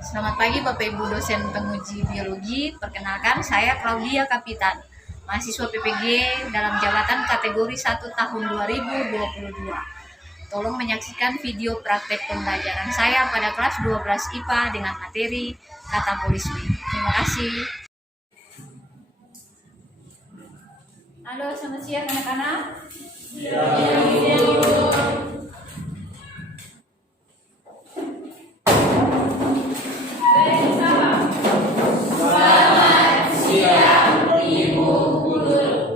Selamat pagi Bapak Ibu dosen penguji biologi. Perkenalkan saya Claudia Kapitan, mahasiswa PPG dalam jabatan kategori 1 tahun 2022. Tolong menyaksikan video praktek pembelajaran saya pada kelas 12 IPA dengan materi katabolisme. Terima kasih. Halo, selamat siang anak-anak.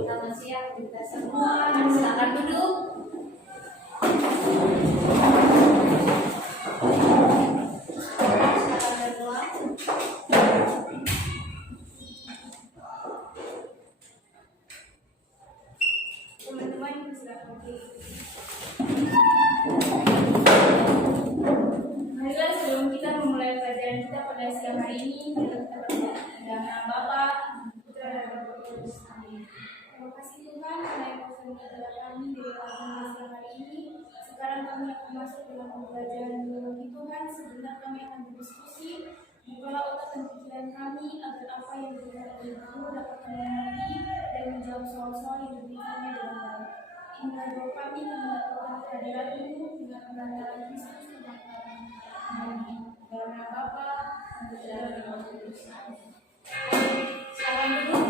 Selamat siang kita semua. Silakan duduk. Silakan berdoa. Teman-teman silakan berdiri. Marilah sebelum kita memulai pelajaran kita pada siang hari ini, kita berdoa. Dalam nama Bapa, Putra dan Roh Kudus. Amin. Terima kasih Tuhan karena Engkau sudah menjaga kami dari pagi siang hari ini. Sekarang kami akan masuk dalam pembelajaran biologi Tuhan. Sebentar kami akan berdiskusi. Bukalah otak dan pikiran kami agar apa yang diberikan oleh Guru dapat kami mengerti dan menjawab soal-soal yang diberikannya dengan baik. Inilah doa kami melakukan kehadiran-Mu dengan pengantaran Kristus Tuhan kami. Amin. Dalam nama Bapa, Putra dan Roh Kudus. Amin. Silakan duduk.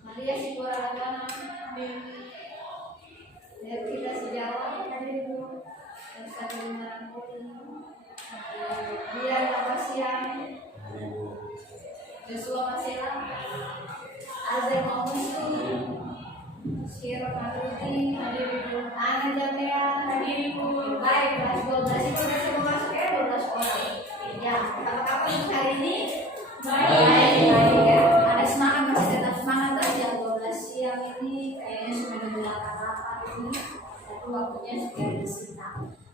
Maria Sigoragana, Devita Sejawat, Elsa Kebenaran Poli, Dia Lapasian, Joshua Masela, Azem Mamusu, Shiro Matuti, Ana Jatea, baik, kelas 12 itu sudah masuk ya, 12 orang. Ya, apa-apa untuk hari ini? Baik ya. Ada semangat, masih tetap semangat aja. 12 siang ini kayaknya sudah berlapan-lapan ini. Tapi waktunya sudah disita.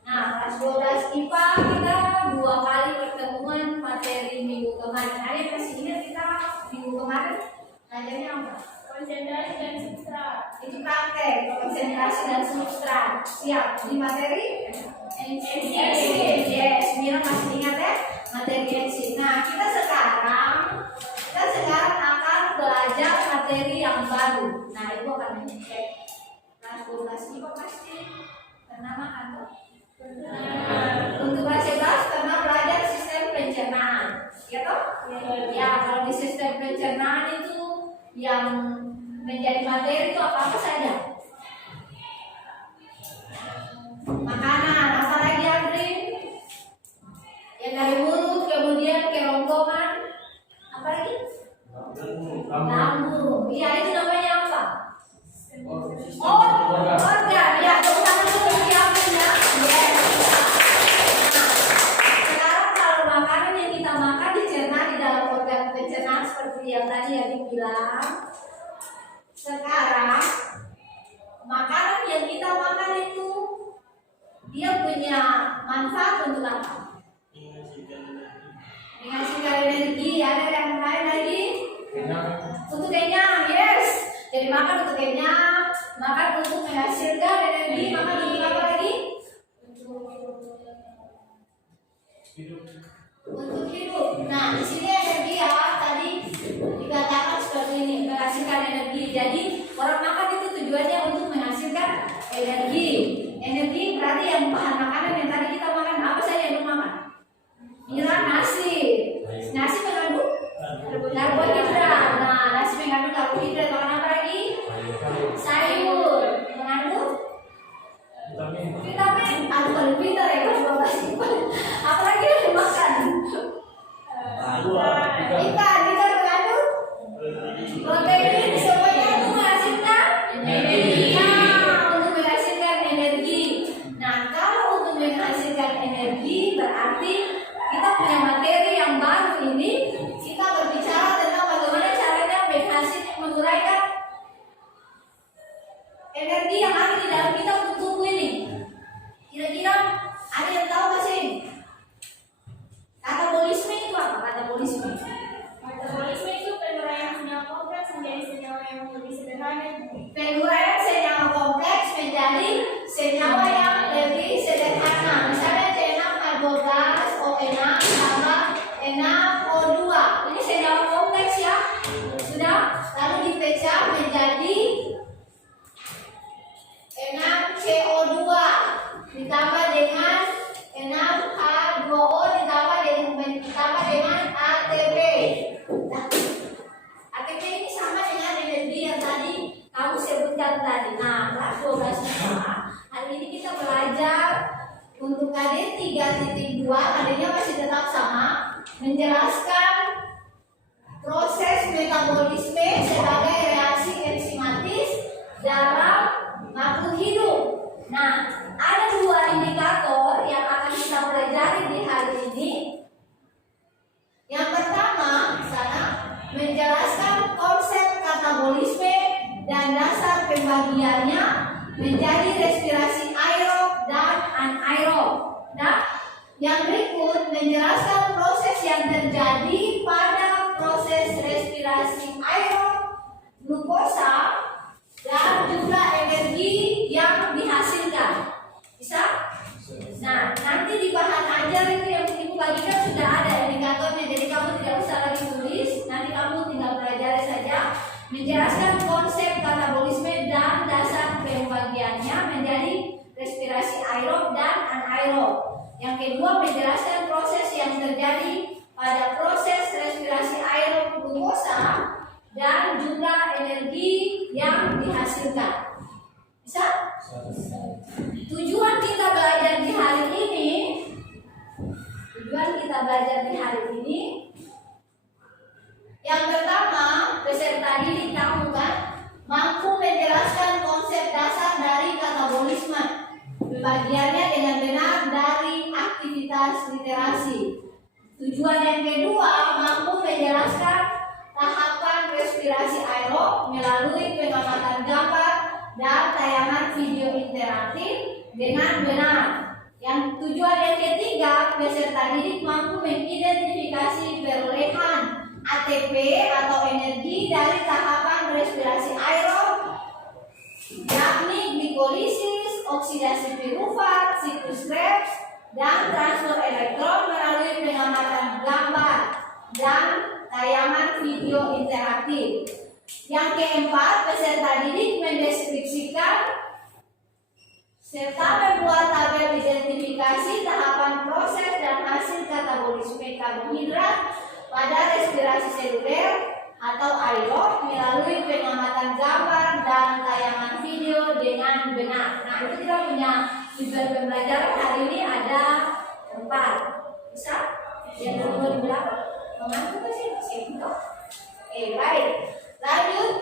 Nah, kelas 12 IPA kita 2 kali pertemuan materi minggu kemarin. Ada yang masih ingat kita minggu kemarin? Belajarnya apa? Konsentrasi dan substrat. Itu praktek, konsentrasi dan substrat. Siap, di materi? Yes, Mira masih ingat ya? Materi enzim. Nah, kita sekarang akan belajar materi yang baru. Nah, itu akan dicek. Kelas 12 IPA pasti pernah makan tuh? Untuk kelas 11 pernah belajar sistem pencernaan. Ya toh? Ya, kalau di sistem pencernaan itu yang menjadi materi itu apa saja? Makanan, apa lagi Andri? Yang dari mulut kemudian ke ronggongan, apa lagi? Lambung. Iya, itu namanya apa? Organ. Ya, terutama dulu siapin ya. Yes. Nah, sekarang kalau makanan yang kita makan dicerna di dalam organ pencernaan seperti yang tadi yang dibilang. Sekarang makanan yang kita makan itu dia punya manfaat untuk apa? Menghasilkan energi. Ada yang lain lagi? Untuk kenyang, yes. Jadi makan untuk kenyang, makan untuk menghasilkan energi, makan untuk apa lagi? Untuk hidup. Nah, di sini energi ya tadi dikatakan seperti ini, menghasilkan energi. Jadi orang makan itu tujuannya untuk menghasilkan energi. Energi berarti yang bahan makanan yang tadi kita makan apa saja yang makan? Mira, nasi. Nasi mengandung karbohidrat. Nah, nasi mengandung karbohidrat. Makan apa lagi? Sayur mengandung vitamin. Bukan pintar ya kalau apa lagi yang dimakan? Ikan mengandung protein. Semuanya itu menghasilkan energi. Untuk menghasilkan energi. Nah, kalau untuk menghasilkan energi berarti kita punya materi yang baru ini. Kita berbicara tentang bagaimana caranya menghasilkan mengurai menjelaskan proses metabolisme sebagai reaksi enzimatis dalam makhluk hidup. Nah, ada dua indikator yang akan kita pelajari di hari ini. Yang pertama, menjelaskan konsep katabolisme dan dasar pembagiannya menjadi respirasi aerob dan anaerob. Nah, yang berikut menjelaskan proses yang terjadi pada proses respirasi aerob, glukosa, dan jumlah energi yang dihasilkan. Bisa? Nah, nanti di bahan ajar itu yang ibu bagikan sudah ada indikatornya, jadi kamu tidak usah lagi tulis, nanti kamu tinggal pelajari saja. Menjelaskan konsep katabolisme dan dasar pembagiannya menjadi respirasi aerob dan anaerob. Yang kedua, menjelaskan proses yang terjadi pada proses respirasi aerob glukosa dan jumlah energi yang dihasilkan. Bisa? Tujuan kita belajar di hari ini, yang pertama, peserta didik kamu kan mampu menjelaskan konsep dasar dari katabolisme, pembagiannya dengan benar dari aktivitas literasi. Tujuan yang kedua, mampu menjelaskan tahapan respirasi aerob melalui pengamatan gambar dan tayangan video interaktif dengan benar. Yang tujuan yang ketiga, peserta didik mampu mengidentifikasi perolehan ATP atau energi dari tahapan respirasi aerob, yakni glikolisis, oksidasi pirufat, siklus Krebs, dan transfer elektron melalui pengamatan gambar dan tayangan video interaktif. Yang keempat, peserta didik mendeskripsikan serta membuat tabel identifikasi tahapan proses dan hasil katabolisme karbohidrat pada respirasi seluler atau aerob melalui pengamatan gambar dan tayangan video dengan benar. Nah, itu kita punya tujuan pembelajaran hari ini ada 4. Bisa? Yang kedua di belakang. Mengantuk ke sini? Sini. Oke, baik. Lanjut.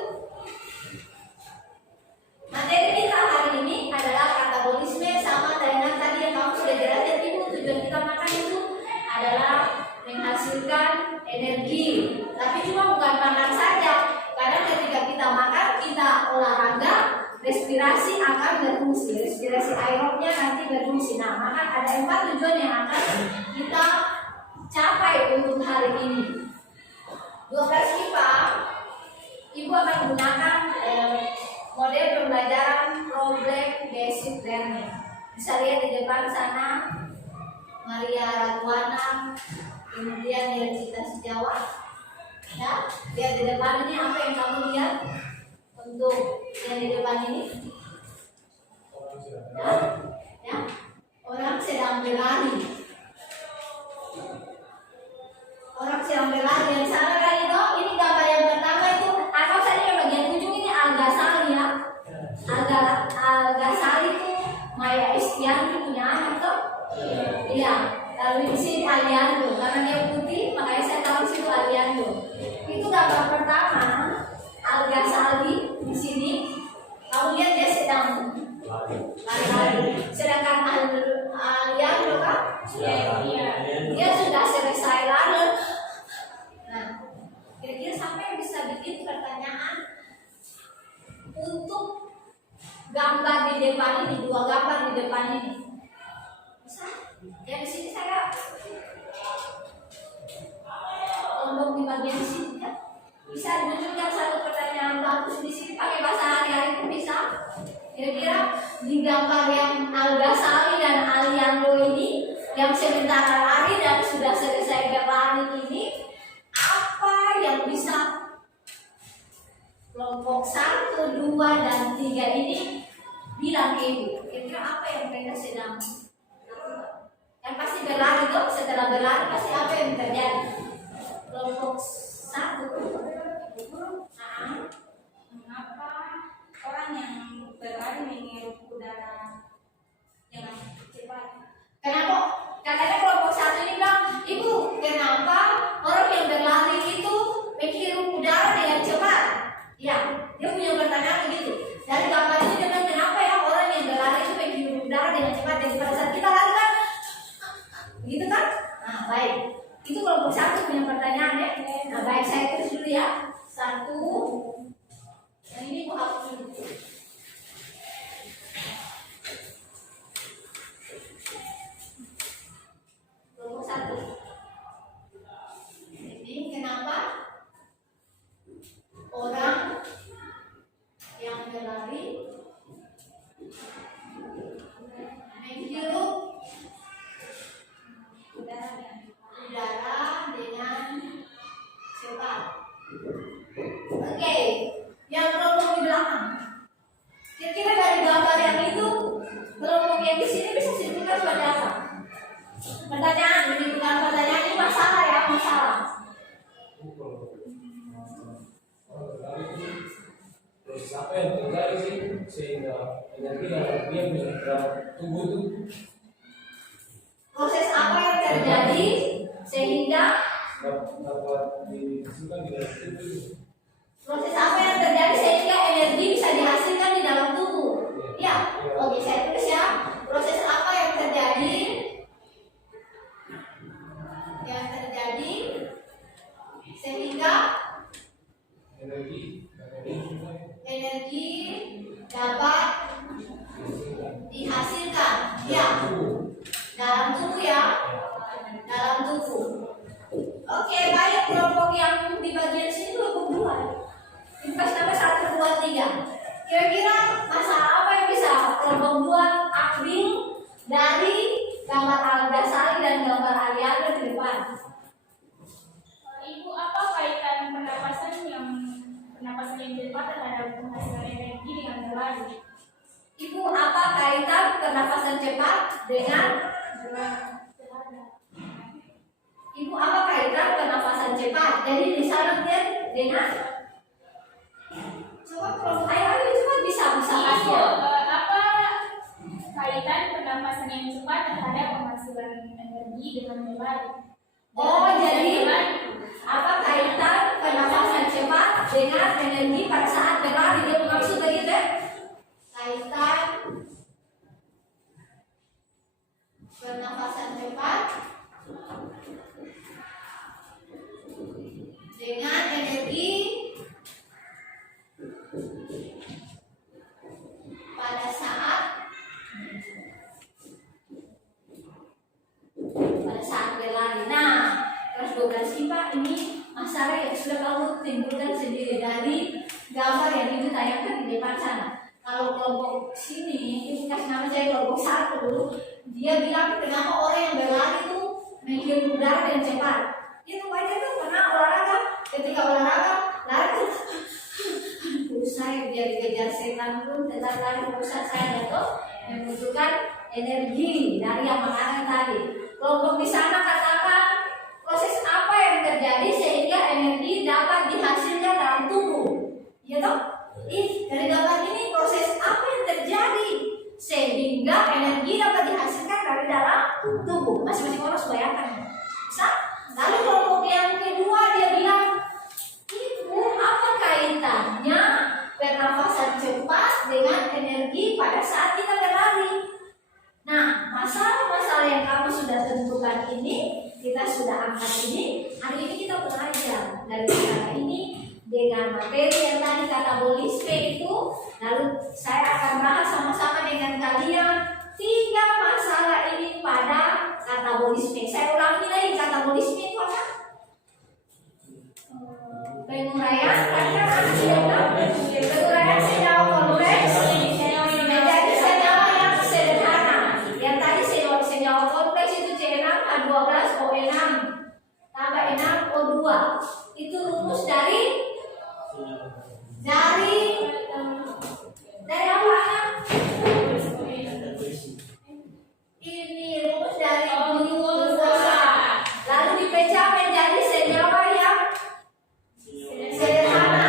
Materi kita hari ini adalah katabolisme sama tayangan tadi yang kamu sudah jelaskan. Ibu, tujuan kita makan itu adalah menghasilkan energi. Tapi cuma bukan makan saja. Karena ketika kita makan, kita olahraga, respirasi akan berfungsi. Respirasi aerobnya nanti berfungsi. Nah, maka ada 4 tujuan yang akan kita capai untuk hari ini. 12 IPA, Ibu akan menggunakan model pembelajaran problem basic learning. Bisa lihat di depan sana Maria Radwana, kemudian Universitas Jawa. Ya, lihat di depan ini apa yang kamu lihat untuk yang di depan ini? Ya, orang sedang berlari. Orang sedang berlari yang sana kan itu. Ini gambar yang pertama itu atau tadi yang bagian ujung ini Al-Ghazali ya. Al-Ghazali itu Maya Estianti punya anak tuh. Iya. Lalu di sini Aliando, karena dia putih makanya saya tahu situ Aliando. Itu gambar pertama Al-Ghazali di sini. Kamu lihat dia sedang lari-lari. Sedangkan Aliando kan? Iya. Dia sudah selesai lari. Nah, kira-kira sampai bisa bikin pertanyaan untuk gambar di depan ini, 2 gambar di depan ini. Bisa? Ya di sini saya untuk di bagian sini ya. Bisa ditunjukkan satu pertanyaan bagus di sini pakai bahasa hari-hari pun bisa. Kira-kira di gambar yang Al-Ghazali dan Aliando ini yang sementara lari dan sudah selesai berlari ini, apa yang bisa kelompok 1, 2, dan 3 ini bilang ke ibu? Kira-kira apa yang mereka sedang lakukan? Yang pasti berlari dong, setelah berlari pasti apa yang terjadi? Kelompok 1. Mengapa orang yang berlari menghirup udara dengan cepat? Kenapa? Katanya kelompok 1 ini bilang, ibu, kenapa Ya, dia punya pertanyaan begitu. Dari gambar ini dia bilang, kenapa ya orang yang berlari itu menghirup udara dengan cepat dan pada saat kita lari kan, begitu kan? Nah, baik. Itu kelompok satu punya pertanyaan ya. Nah, baik, saya tulis dulu ya. Satu. Yang ini aku hapus dulu. Kelompok satu. Ini kenapa orang yang berlari menghirup udara dengan cepat. Oke, yang kelompok di belakang. Kira-kira dari gambar yang itu, kelompok yang di sini bisa simpulkan seperti apa? Pertanyaan, ini bukan pertanyaan, ini masalah ya, masalah. Terus apa yang terjadi sih sehingga energi dalam dia bisa dalam tubuh itu Proses apa yang terjadi sehingga dapat dihasilkan di dalam tubuh itu? proses apa yang terjadi sehingga energi bisa dihasilkan di dalam tubuh? Ya, oke, saya tulis ya. Proses apa yang terjadi sehingga Energi energi dapat dihasilkan? Ya, dalam tubuh ya, dalam tubuh. Oke, baik, kelompok yang di bagian sini kelompok dua. Kita sampai 1, 2, 3. Kira-kira masalah apa yang bisa kelompok dua ambil dari gambar Al-Ghazali dan gambar Ali ke depan? Ibu, apa kaitan pernapasan yang cepat terhadap penghasilan energi dengan berlari? Ibu, apa kaitan pernapasan cepat dengan Ibu, apa kaitan pernapasan cepat? Jadi di sana dengan coba kalau ayo coba bisa Ibu, kasih ya. apa kaitan pernapasan yang cepat terhadap penghasilan energi dengan berlari? Oh, jadi apa kaitan pernapasan cepat dengan energi pada saat berlari? Dia maksud begitu ya? Kaitan pernapasan cepat dengan energi pada saat berlari. Nah, kelas 12 IPA ini masalah yang sudah kamu timbulkan sendiri dari gambar yang ibu tayangkan di depan sana. Kalau kelompok sini, ibu kasih nama saya kelompok 1, dia bilang kenapa orang yang berlari itu menghirup udara dengan cepat. Itu wajar tuh karena olahraga. Ketika olahraga, lari saya biar dikejar setan pun tetap lari pusat saya jatuh membutuhkan energi dari yang makanan tadi. Kelompok di sana katakan proses apa yang terjadi sehingga energi dapat dihasilkan dalam tubuh. Ya toh? Dari gambar ini proses apa yang terjadi sehingga energi dapat dihasilkan dari dalam tubuh. Masing-masing orang harus bayangkan. Bisa? Lalu kelompok yang kedua dia bilang, Ibu, apa kaitannya pernafasan cepat dengan energi pada saat kita berlari? Nah, masalah-masalah yang kamu sudah tentukan ini, kita sudah angkat ini, hari ini kita belajar dari masalah ini dengan materi yang tadi katabolisme itu. Lalu saya akan bahas sama-sama dengan kalian 3 masalah ini pada katabolisme. Saya ulangi lagi, katabolisme itu apa? Penguraian senyawa kompleks menjadi senyawa yang sederhana. Yang tadi senyawa kompleks itu C6H12O6 tambah 6O2. Itu rumus dari apa? Ini rumus dari glukosa. Lalu dipecah menjadi senyawa yang sederhana.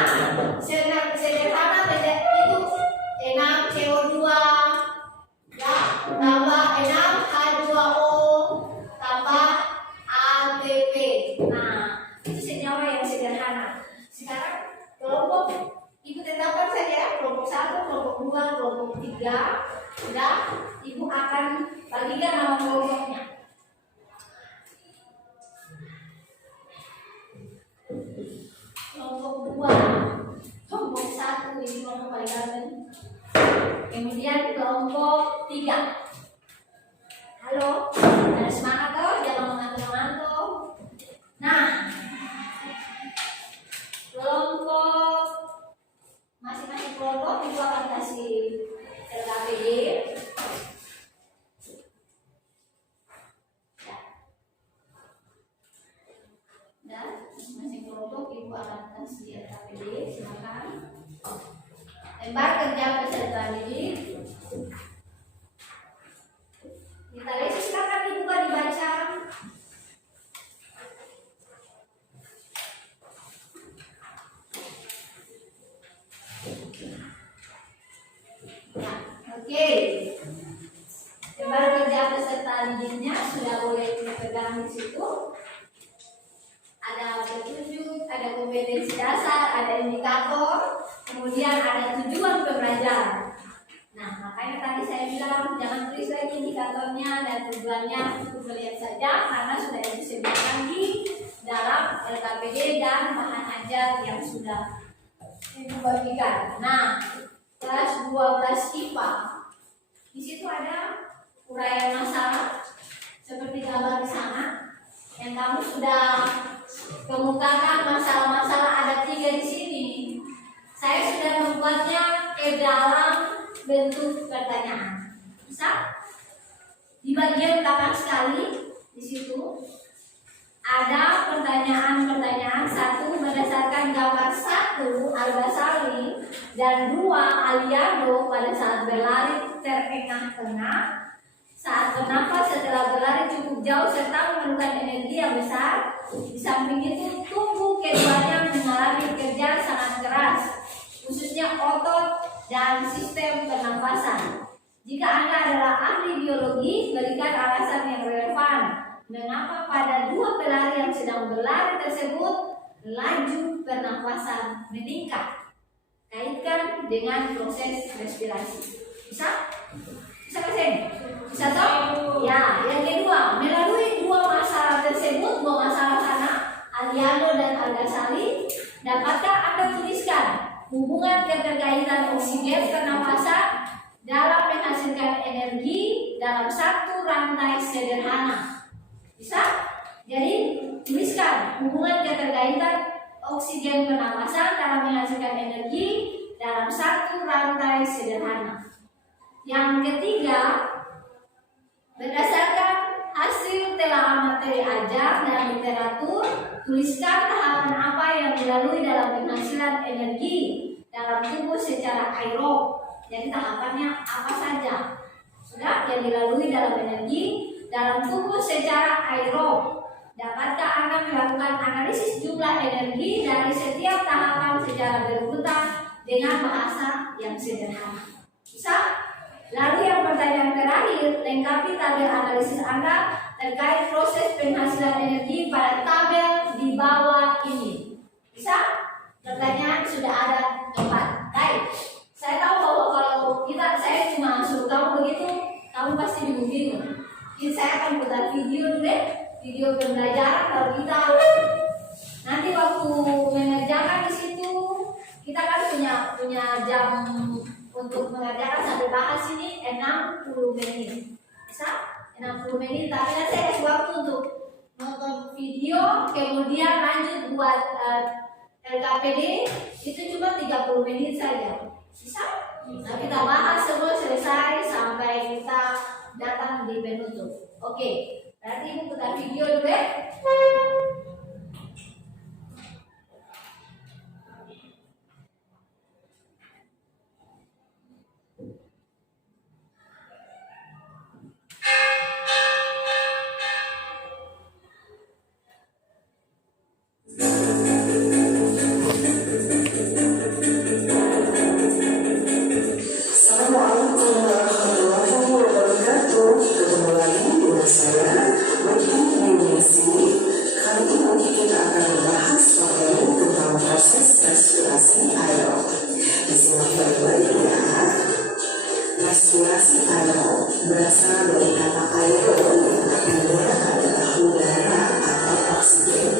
3. Dan ibu akan bagikan nama kelompoknya. Kelompok 2, kelompok 1 ini kelompok paling ganteng. Kemudian kelompok 3. Halo, ada semangat toh, jangan mengantuk-ngantuk. Nah, kelompok masing-masing kelompok itu akan kasih LKPD. Dan masing-masing kelompok ibu akan kasih LKPD. Silakan. Lembar kerja peserta didik. Kita lihat, silakan dibuka dibaca. Nah, oke. Lembar kerja peserta didiknya sudah boleh dipegang di situ. Ada petunjuk, ada kompetensi dasar, ada indikator, kemudian ada tujuan pembelajaran. Nah, makanya tadi saya bilang jangan tulis lagi indikatornya dan tujuannya, cukup melihat saja karena sudah disebutkan di dalam LKPD dan bahan ajar yang sudah dibagikan. Nah, kelas 12 IPA, di situ ada uraian masalah seperti gambar di sana yang kamu sudah kemukakan. Masalah-masalah ada 3 di sini. Saya sudah membuatnya ke dalam bentuk pertanyaan. Bisa? Di bagian belakang sekali di situ ada pertanyaan-pertanyaan. 1 berdasarkan gambar 1 Al-Ghazali dan 2 Aliado pada saat berlari terengah-engah, saat bernafas setelah berlari cukup jauh serta memerlukan energi yang besar. Di samping itu tubuh keduanya mengalami kerja sangat keras, khususnya otot dan sistem pernapasan. Jika Anda adalah ahli biologi, berikan alasan yang relevan mengapa pada 2 pelari yang sedang berlari tersebut laju pernapasan meningkat. Kaitkan dengan proses respirasi. Bisa? Bisa kasih? Bisa toh? Ya, yang kedua, melalui 2 masalah tersebut, 2 masalah sana, Aliado dan Al-Ghazali, dapatkah Anda tuliskan hubungan keterkaitan oksigen pernapasan dalam menghasilkan energi dalam satu rantai sederhana? Bisa? Jadi, tuliskan hubungan keterkaitan oksigen pernapasan dalam menghasilkan energi dalam satu rantai sederhana. Yang ketiga, berdasarkan hasil telaah materi ajar dan literatur, tuliskan tahapan apa yang dilalui dalam penghasilan energi dalam tubuh secara aerob. Jadi tahapannya apa saja? Sudah, yang dilalui dalam energi dalam tubuh secara aerob. Dapatkah Anda melakukan analisis jumlah energi dari setiap tahapan secara berurutan dengan bahasa yang sederhana? Bisa? Lalu yang pertanyaan terakhir, lengkapi tabel analisis Anda terkait proses penghasilan energi pada tabel di bawah ini. Bisa? Pertanyaan sudah ada 4. Baik. Saya tahu bahwa kalau saya cuma suruh kamu begitu, kamu pasti bingung-bingung. Jadi saya akan putar video dulu, video pembelajaran. Kalau kita nanti waktu mengerjakan di situ, kita kan punya jam untuk mengerjakan sampai bahas ini 60 menit. Bisa? 60 menit, tapi nanti saya kasih waktu untuk nonton video, kemudian lanjut buat LKPD, itu cuma 30 menit saja. Bisa? Nah, kita bahas semua selesai sampai kita datang di penutup. Oke, berarti ibu putar video dulu ya. Respirasi aerobik berasal dari kata aerobik yang artinya adalah udara atau oksigen.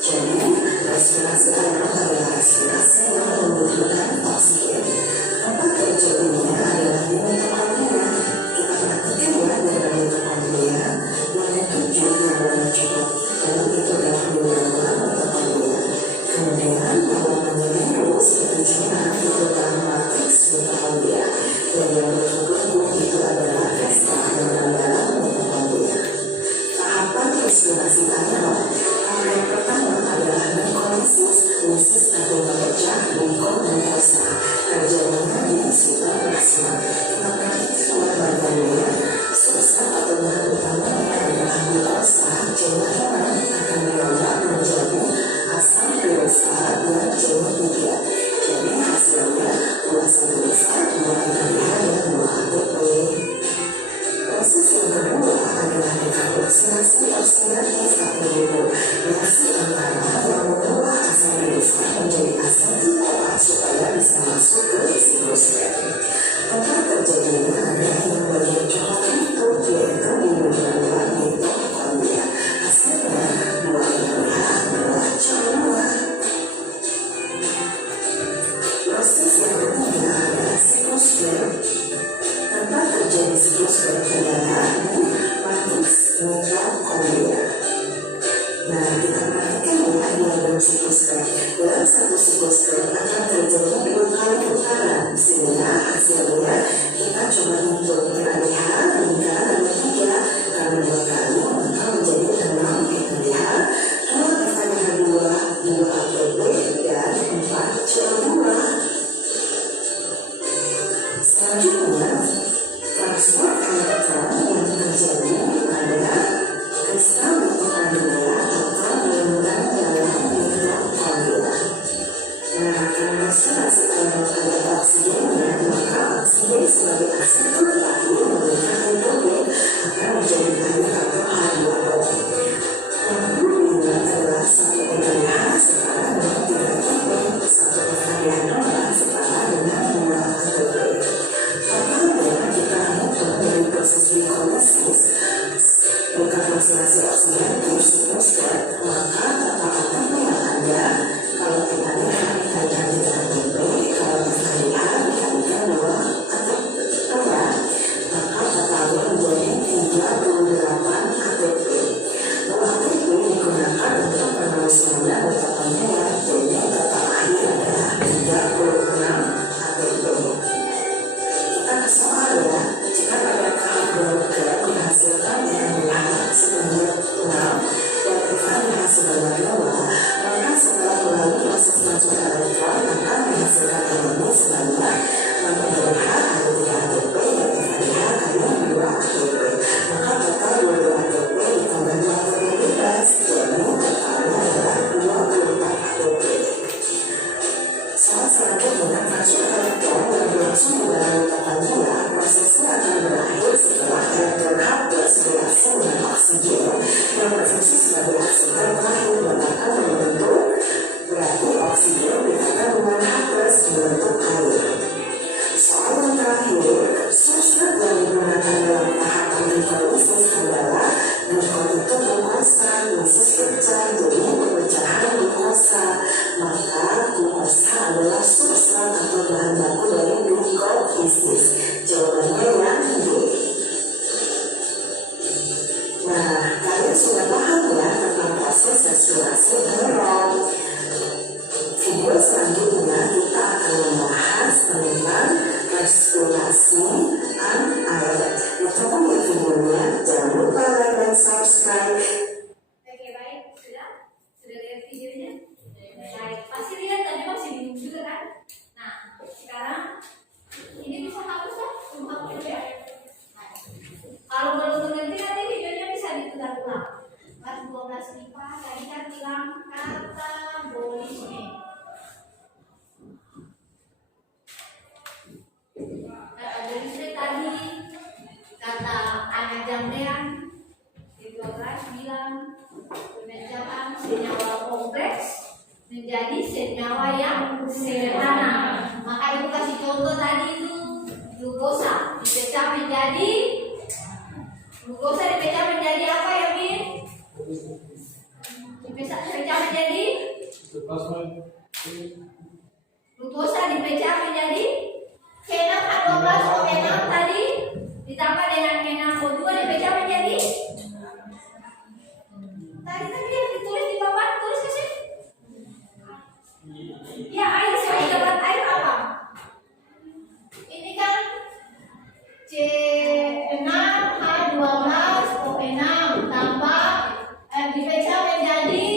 Jadi, respirasi aerobik adalah respirasi yang membutuhkan oksigen. Tempat terjadinya adalah di mitokondria. Kita perhatikan ya dari mitokondria yang tujuh yang warna cukup, dan itu adalah beberapa mitokondria. Kemudian warnanya biru seperti cairan itu adalah matriks mitokondria, dan yang bertubuh itu adalah ekstraseluler dalam mitokondria. Tahapan respirasi aerob. Yang pertama adalah glikolisis, lisis atau memecah glukosa. Terjadinya di sitoplasma. Kita perhatikan bagiannya, substrat atau bahan utamanya adalah glukosa. Cairan akan dirubah menjadi asam glukosa dan CO3. Jadi hasilnya dua asam glukosa, dua NADH dan dua ATP. Proses yang kedua adalah dekarboksilasi oksidatif atau reaksi antara yang mengubah asam glukosa menjadi asam tipe supaya bisa masuk ke siklosfer. Tempat terjadinya adalah yang bagian coklat itu, yaitu di bagian luar mitokondria. Hasilnya dua NADH, dua CO2. Proses yang ketiga adalah siklosfer. Tempat terjadi siklosfer adalah di matriks mitokondria. Nah, kita perhatikan ya diagram siklosfer. Dalam satu siklosfer akan terjadi dua kali putaran, sehingga hasilnya kita coba hitung NADH lingkaran ada 3 kali 2 kali maka menjadi 6 NADH, 2 FADH2, 2 ATP dan 4 CO2. Selanjutnya, transport elektron yang terjadi pada kristal mitokondria atau membrana dalam mitokondria. Nah, karena respirasi aerob ada oksigennya, maka oksigen sebagai asam terakhir memberikan hidrogen akan menjadi banyak atau H2O. Yang perlu diingat adalah satu NADH setara dengan 3 ATP, satu FADH setara dengan 2 ATP. Apabila kita hitung dari proses glikolisis, dekarboksilasi oksidatif siklosfer, maka total ATP yang ada kalau kita lihat dikalikan 3 ATP, kalau FADH dikalikan 2 ATP, maka totalnya menjadi 38 ATP. ATP digunakan untuk penelusuran mitokondria, jadi total akhir adalah 36 ATP. Kita ke soal ya, jika pada tahap berikutnya dihasilkan NADH sebanyak 6 dan FADH sebanyak 2, maka setelah melalui proses masuk elektron akan menghasilkan NADH sebanyak 6 NADH ada 3 ATP dan FADH ada 2 ATP. Maka total 22 ATP ditambah 2 ATP bebas, jadi totalnya adalah 24 ATP. Soal selanjutnya, masuk elektron yang berlangsung di dalam mitokondria, prosesnya akan berakhir setelah elektron H+ bereaksi dengan oksigen yang berfungsi sebagai oksigen terakhir dan akan membentuk, berarti oksigen ditambah dengan H+ membentuk air. Soal yang terakhir, substrat yang digunakan dalam tahapan glikolisis adalah glukosa, lisis pecah, jadi pemecahan glukosa. Maka glukosa adalah substrat atau bahan baku dari glikolisis. Jawabannya yang D. Nah, kalian sudah paham ya tentang proses respirasi aerob. Video selanjutnya kita akan membahas tentang respirasi anaerob. Ditunggu ya videonya, jangan lupa like dan subscribe. Oke, baik. Sudah lihat videonya? Baik, pasti lihat tadi masih bingung juga kan? Nah, sekarang ini bisa hapus kan? Hapus ya? Nah, kalau belum mengerti nanti videonya bisa diputar-ulang. Kelas 12 IPA tadi kan bilang katabolisme. Katabolisme tadi kata Ana Jamrean di 12 bilang pemecahan senyawa kompleks menjadi senyawa yang sederhana. Maka ibu kasih contoh tadi itu Glukosa dipecah menjadi C6H12O6 tadi ditambah dengan N6O2 dipecah menjadi tadi yang ditulis di papan, tulis ke sini. Ya, air saya dapat air apa? Ini kan C6H12O6 tambah dipecah menjadi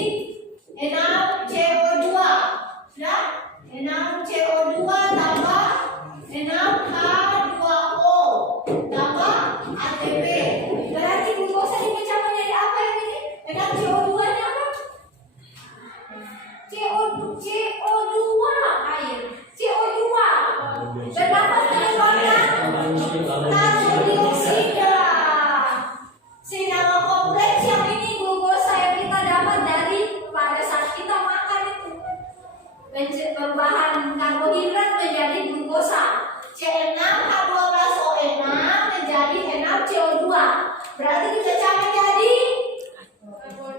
N6CO2. Sudah? N6CO2 tambah N6H2O tambah ATP. Berarti glukosa dipecah menjadi apa yang ini? N6CO2-nya apa? CO2 air. CO2. Bernafas mengeluarkan karbon dioksida. Senyawa kompleks yang ini glukosa yang kita dapat dari pada saat kita makan itu. Perubahan karbohidrat menjadi glukosa. C6H12O6 menjadi N6CO2. Berarti dipecah menjadi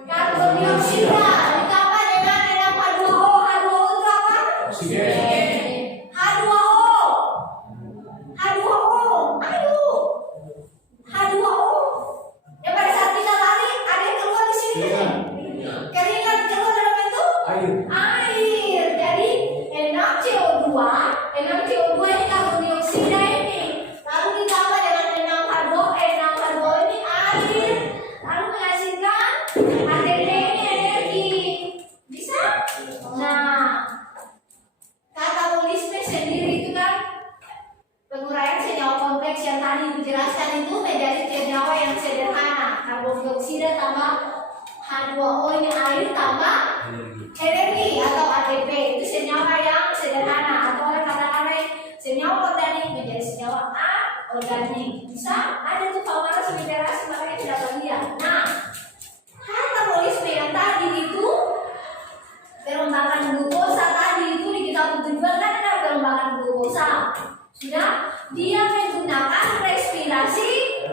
karbon dioksida ditambah dengan N6H2O. H2O itu apa? H2O. H2O. Ayo. H2O. Ya pada saat kita lari ada yang keluar di sini. Keringat keluar dalam bentuk air. Jadi N6CO2 ini karbon dioksida ini. Lalu ditambah dengan N6H2O ini air. Lalu menghasilkan ATP ini energi. Bisa? Nah, katabolisme sendiri itu kan penguraian senyawa kompleks yang tadi dijelaskan itu menjadi senyawa yang sederhana. Karbon dioksida tambah H2O ini air tambah energi atau ATP. Itu senyawa yang sederhana atau orang katakan senyawa organik menjadi senyawa anorganik. Bisa? Ada tuh formula seminerasi makanya tidak bahagia. Nah, katabolisme yang tadi itu perombakan glukosa tadi itu di kita tujuan kan ada perombakan glukosa. Sudah? Dia menggunakan respirasi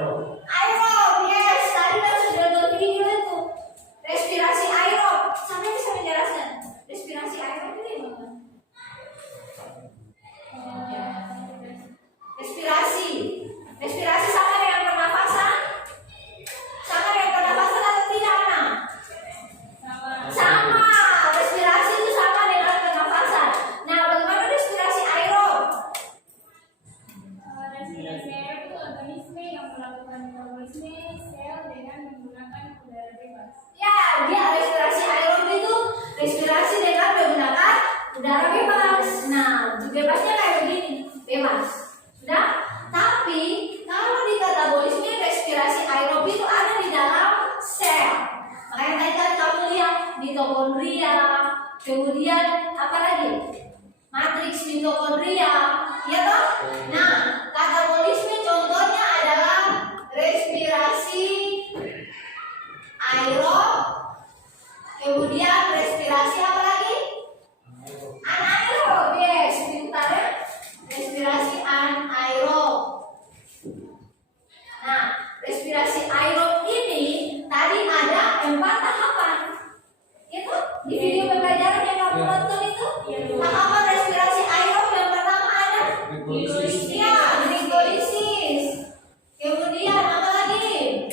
aerob. Yes, tadi kan sudah nonton video itu. Respirasi aerob. Sampai bisa menjelaskan respirasi aerob itu gimana? Respirasi sama dengan pernafasan? Sama dengan pernafasan atau tidak, Ana? Sama. Respirasi itu sama dengan pernafasan. Nah, bagaimana respirasi aerob? Respirasi aerob itu organisme yang melakukan metabolisme sel dengan menggunakan udara bebas. Ya, dia respirasi aerob itu respirasi dengan menggunakan udara bebas. Nah, bebasnya kayak begini, bebas. Sudah? Tapi kalau di katabolisme respirasi aerob itu ada di dalam sel. Makanya tadi kan kamu lihat mitokondria, kemudian apa lagi? Matriks mitokondria, ya toh? Nah, katabolisme contohnya adalah respirasi aerob, kemudian respirasi apa lagi? Anaerob, yes, pintar ya. Respirasi anaerob. Nah, respirasi aerob ini tadi ada 4 tahapan. Itu di video pembelajaran yang kamu nonton itu. Tahapan respirasi aerob yang pertama ada glikolisis. Kemudian apa lagi?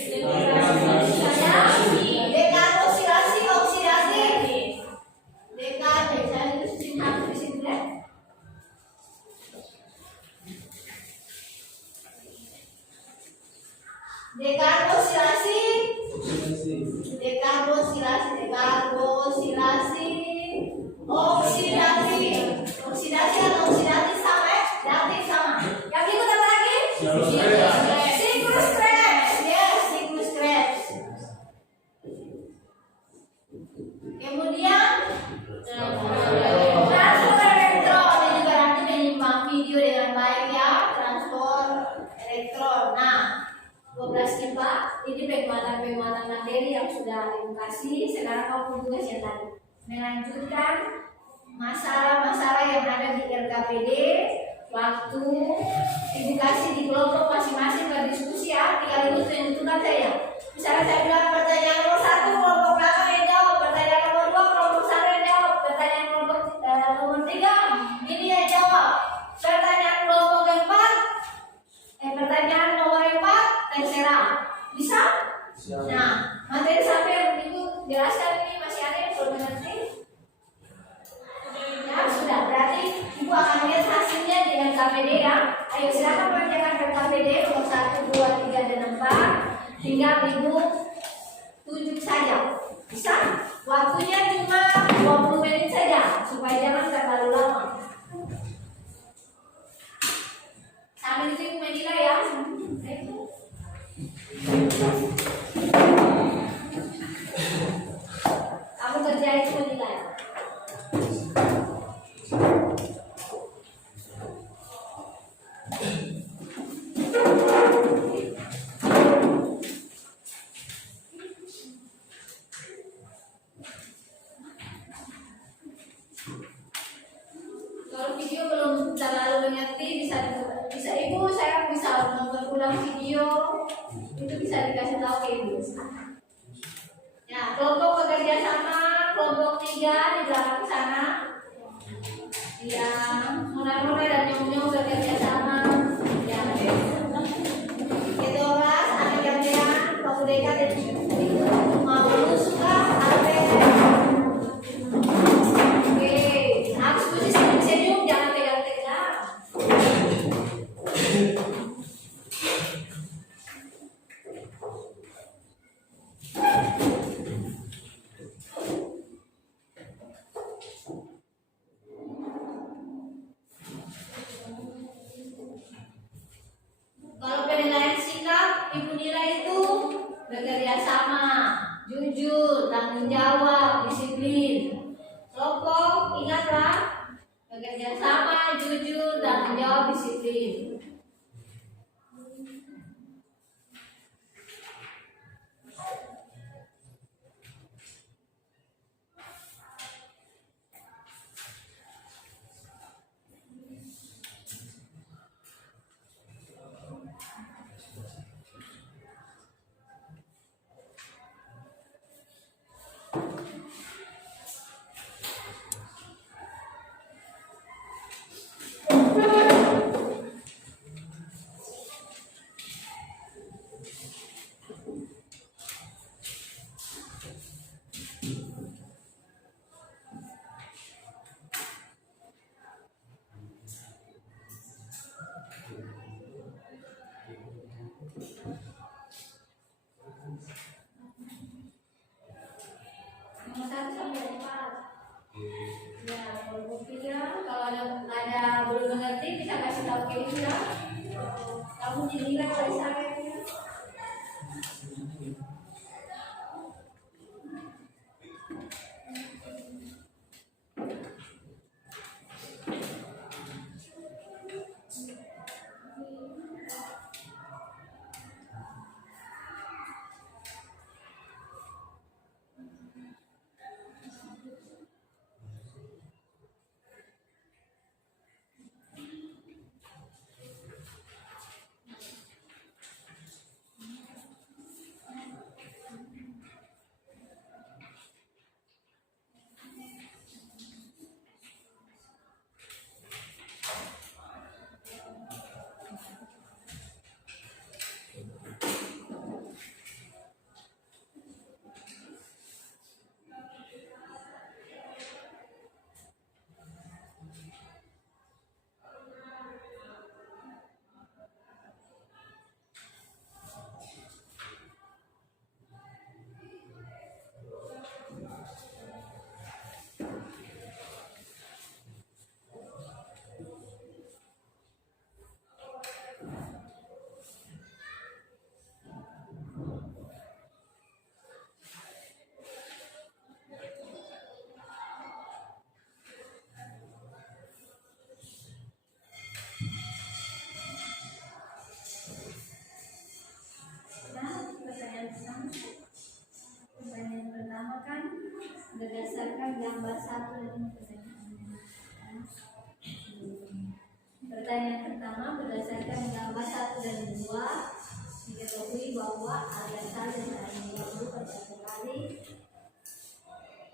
Dekarbosilasi oksidasi. Dekarbosilasi oksidasi. Oksidasi atau oksidatif sama ya? Datif sama. Yang ikut apa lagi? Siklus Krebs. Yes, siklus Krebs. Kemudian transfer elektron. Ini juga nanti menyimak video dengan baik ya. Transfer elektron. Nah, 12 IPA ini penguatan materi yang sudah edukasi. Sekarang kamu tugas yang tadi melanjutkan masalah-masalah yang ada di RKPD. Waktu edukasi di kelompok masing-masing berdiskusi ya, tinggal tentukan saya. Misalnya saya bilang pertanyaan nomor 1 kelompok belakang yang jawab, pertanyaan nomor 2 kelompok sana yang jawab, pertanyaan nomor 3 ini Nah, materi sampai yang Ibu jelaskan ini masih ada yang belum mengerti? Ya, sudah. Berarti Ibu akan lihat hasilnya dengan KPD ya. Ayo silakan mengerjakan dengan KPD nomor 1, 2, 3, dan 4. Tinggal Ibu tunjuk saja. Bisa? Waktunya cuma 20 menit saja supaya jangan terlalu lama. Sambil itu Ibu menilai ya. Kamu kerja itu menilai. Kalau video belum terlalu mengerti bisa Ibu, saya bisa mengulang video itu bisa dikasih tahu ke Ibu. Ya, kelompok bekerja sama, kelompok 3 di belakang sana. Ya, Mona dan Nyong bekerja sama. Ya, Kedoras, anak gantian, Pak Budeka dan mau suka apa? Oke, harus posisi senyum, jangan tegang-tegang. Kalau penilaian sikap, Ibu nilai itu bekerja sama, jujur, tanggung jawab, disiplin. Kelompok, ingatlah, bekerja sama, jujur, tanggung jawab, disiplin. Nomor 1 sampai 4. Ya, kelompok 3, kalau ada belum mengerti bisa kasih tahu ke Ibu ya. Kamu dinilai oleh saya. Berdasarkan gambar 1 dan pertanyaan pertama, berdasarkan gambar 1 dan 2 diketahui bahwa ada salin dan mengganggu pada satu kali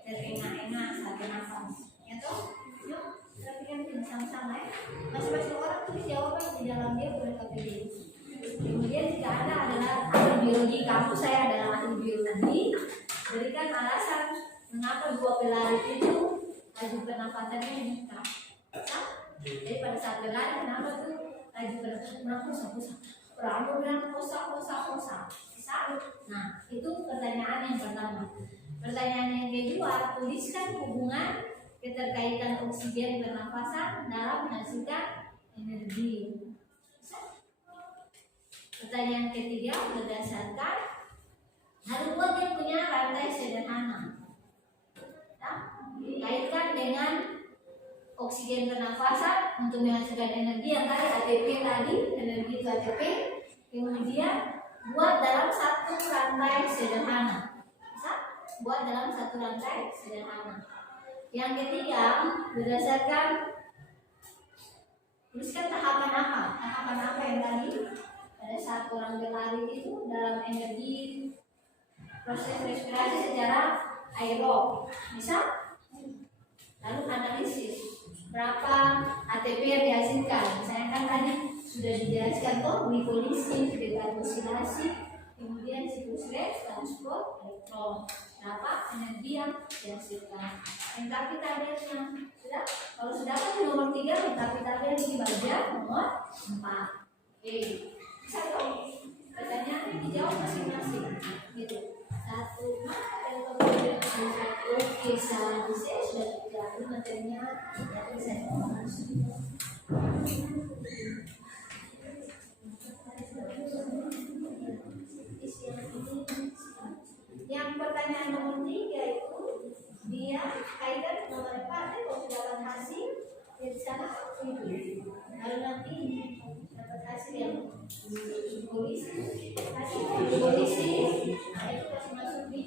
terengah-engah saat nafas. Ya toh? Yuk, perhatikan sama-sama ya. Masing-masing orang tulis jawaban di dalam dia boleh KPD. Kemudian jika Anda adalah ahli biologi, kampus saya adalah ahli biologi, berikan alasan mengapa dua pelari itu laju pernafasannya meningkat. Jadi pada saat berlari kenapa tuh laju pernafasannya kosa-kosa? Orang bilang kosa. Nah, itu pertanyaan yang pertama. Pertanyaan yang kedua, tuliskan hubungan keterkaitan oksigen pernafasan dalam menghasilkan energi. Pertanyaan ketiga, berdasarkan buat yang punya rantai sederhana. Kaitkan dengan oksigen pernafasan untuk menghasilkan energi yang tadi ATP tadi, energi itu ATP. Kemudian buat dalam satu rantai sederhana. Buat dalam satu rantai sederhana. Yang ketiga, berdasarkan tuliskan tahapan apa yang tadi pada saat orang berlari itu dalam energi proses respirasi secara aerob. Bisa? Lalu analisis berapa ATP yang dihasilkan. Misalnya kan tadi sudah dijelaskan tuh glikolisis, dekarbosilasi, kemudian siklus Krebs, transport elektron. Berapa energi yang dihasilkan. Lengkapi tabelnya. Sudah? Kalau sudah kan nomor 3 lengkapi tabel di bagian nomor 4. Oke. Bisa dong? Pertanyaannya dijawab masing-masing. Gitu. Satu, dan kemudian satu. Oke, salah saya sudah dijawab materinya. Jadi saya harus. Yang pertanyaan nomor 3 itu dia kaitan nomor 4 kalau sudah dapat hasil dari sana itu lalu nanti dapat hasil yang polisi itu pasti masuk di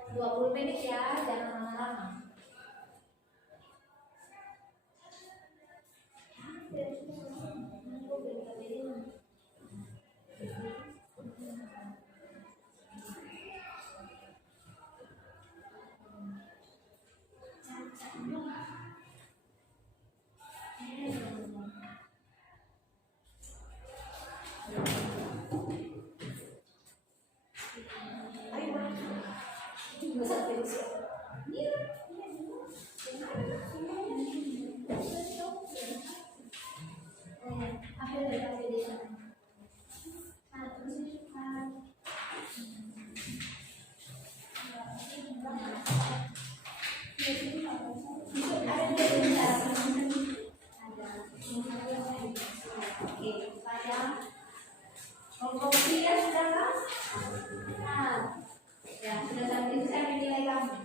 hasilnya menit ya, jangan lama-lama. Ya, sudah sampai itu saya menilai kamu.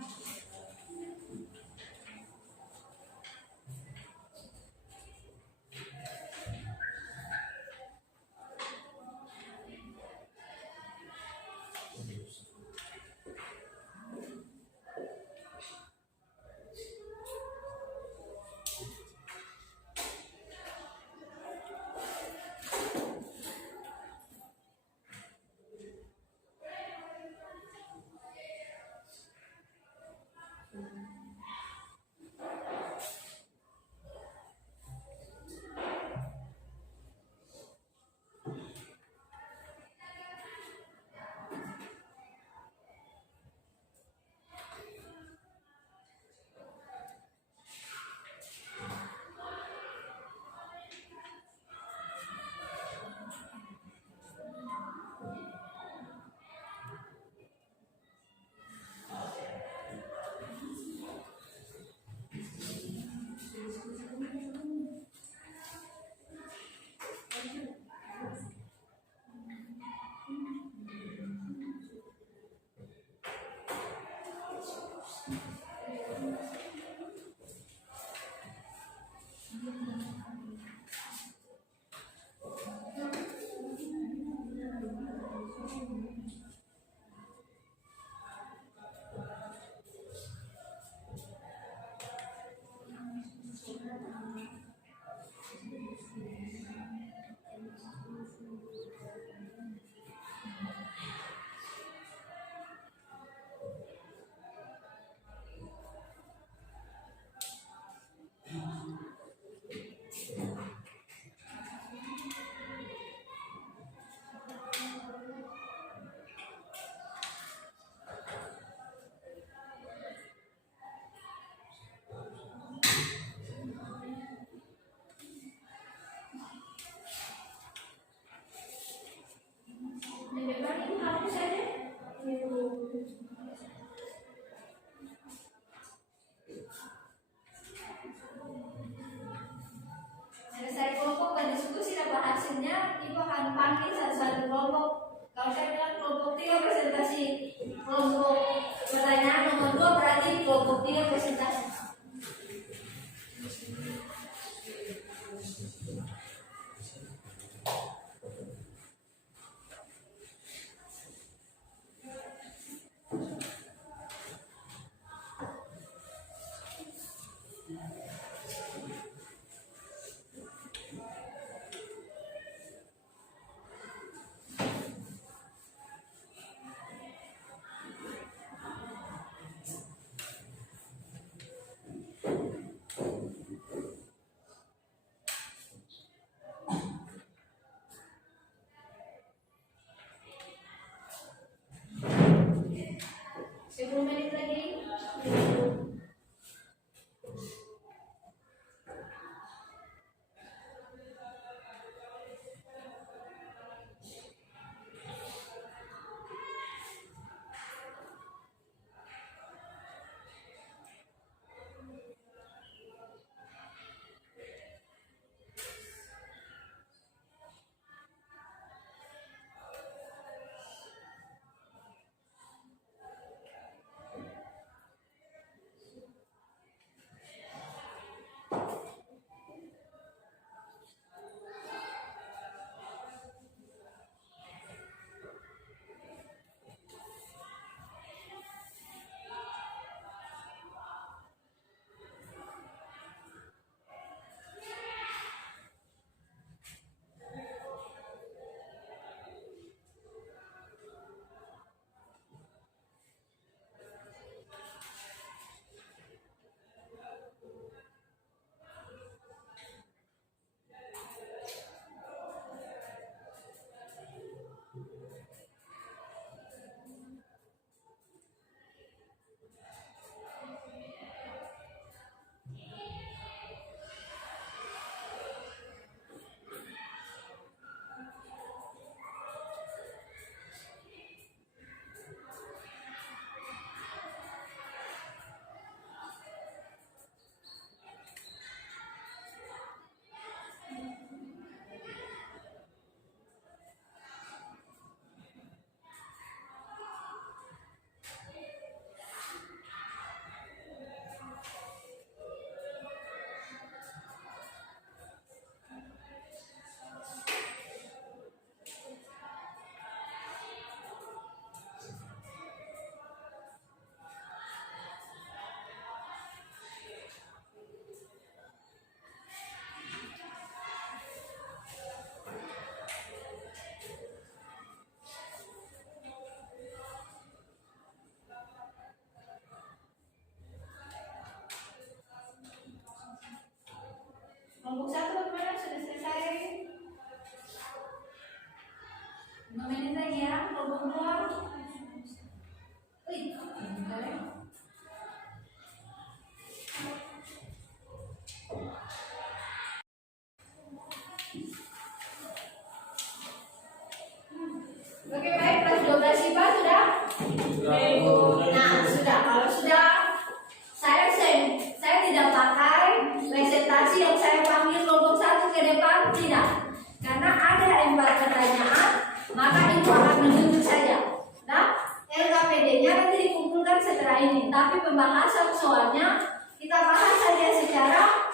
hari ini, tapi pembahasan soalnya kita bahas saja secara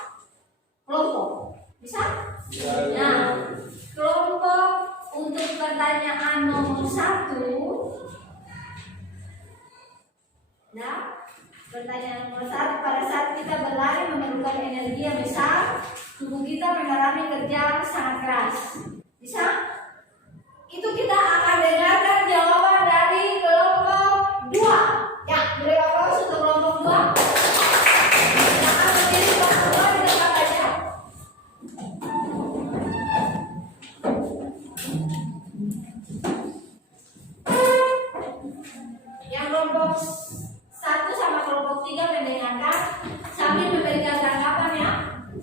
kelompok. Bisa? Nah, kelompok untuk pertanyaan nomor 1. Nah, pertanyaan nomor 1, pada saat kita berlari memerlukan energi yang besar, tubuh kita mengalami kerja sangat keras. Bisa? Itu kita akan dengarkan jawaban dari kelompok 2. Ya, boleh aplaus untuk kelompok 2. Yang akan berdiri kelompok 2 di depan aja. Yang kelompok 1 sama kelompok 3 mendengarkan sambil memberikan tanggapan ya,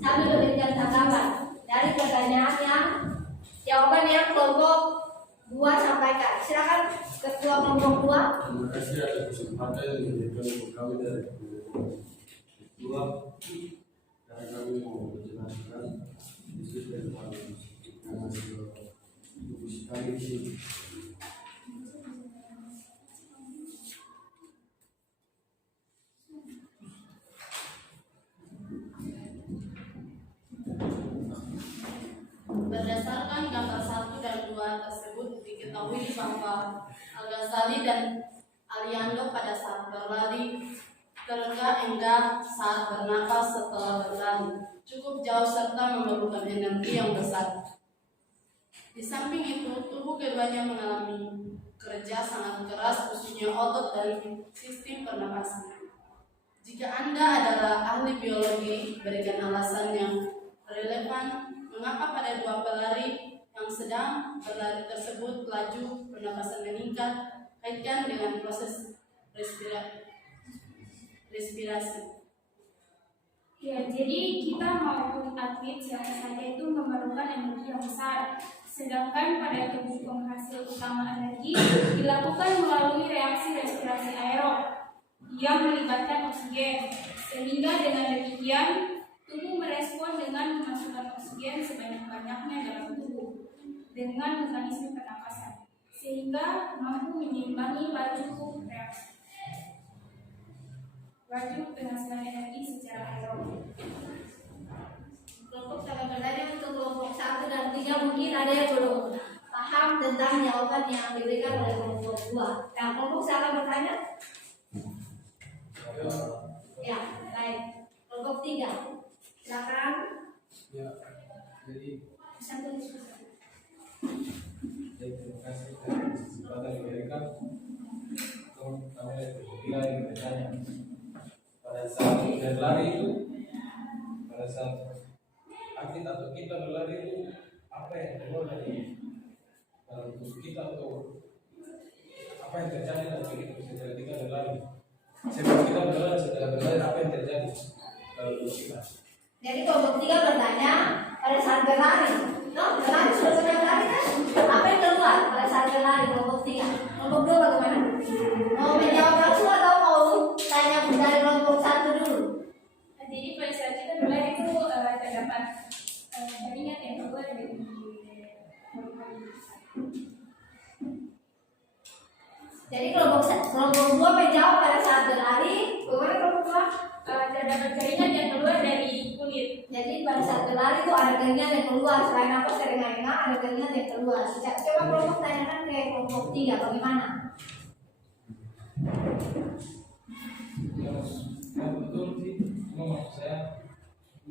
sambil memberikan tanggapan dari pertanyaan yang jawaban yang kelompok 2 sampaikan. Silakan ketua kelompok 2. Terima kasih atas kesempatan yang diberikan untuk kami dari kedua karena kami mau menjelaskan isu tentang diskusi kami di sini. Berdasarkan gambar 1 dan 2 tersebut diketahui bahwa Al-Ghazali dan Aliando pada saat berlari terenggah-enggah saat bernapas setelah berlari cukup jauh serta memerlukan energi yang besar. Di samping itu, tubuh keduanya mengalami kerja sangat keras khususnya otot dan sistem pernapasan. Jika Anda adalah ahli biologi, berikan alasan yang relevan mengapa pada dua pelari yang sedang berlari tersebut laju pernapasan meningkat, kaitkan dengan proses respirasi. Ya, jadi kita maupun atlet siapa saja itu memerlukan energi yang besar. Sedangkan pada tubuh penghasil utama energi dilakukan melalui reaksi respirasi aerob yang melibatkan oksigen. Sehingga dengan demikian tubuh merespon dengan memasukkan oksigen sebanyak-banyaknya dalam tubuh dengan mekanisme pernapasan, sehingga mampu menyeimbangi laju penghasilan energi secara aerob. Kelompok cara bertanya untuk kelompok 1 dan 3 mungkin ada yang belum paham tentang jawaban yang diberikan oleh kelompok 2. Yang kelompok silakan bertanya. Ya, baik. Kelompok 3. Silakan. Ya, jadi Bisa tulis. terima kasih atas kesempatan diberikan untuk kami bila yang bertanya pada saat berlari itu, pada saat atlet atau kita berlari itu apa yang keluar dari dalam tubuh kita atau apa yang terjadi dalam tubuh kita setelah kita berlari? Sebelum kita berlari, setelah berlari apa yang terjadi dalam tubuh kita? Jadi kelompok 3 bertanya pada saat berlari. Berlari sudah pernah berlari kan? Apa yang keluar pada saat berlari kelompok 3? Kelompok 2 bagaimana? Mau menjawab langsung atau mau tanya dari kelompok 1 dulu? Jadi pada saat kita berlari itu terdapat jaringan yang keluar dari Jadi kelompok 2 menjawab pada saat berlari. Bagaimana kelompok 2? terdapat jaringan yang keluar dari kulit. Jadi pada saat berlari itu ada keringat yang keluar. Selain apa keringat ada keringat yang keluar. Coba kelompok tanyakan ke kelompok 3 bagaimana? Ya, betul sih. Cuma maksud saya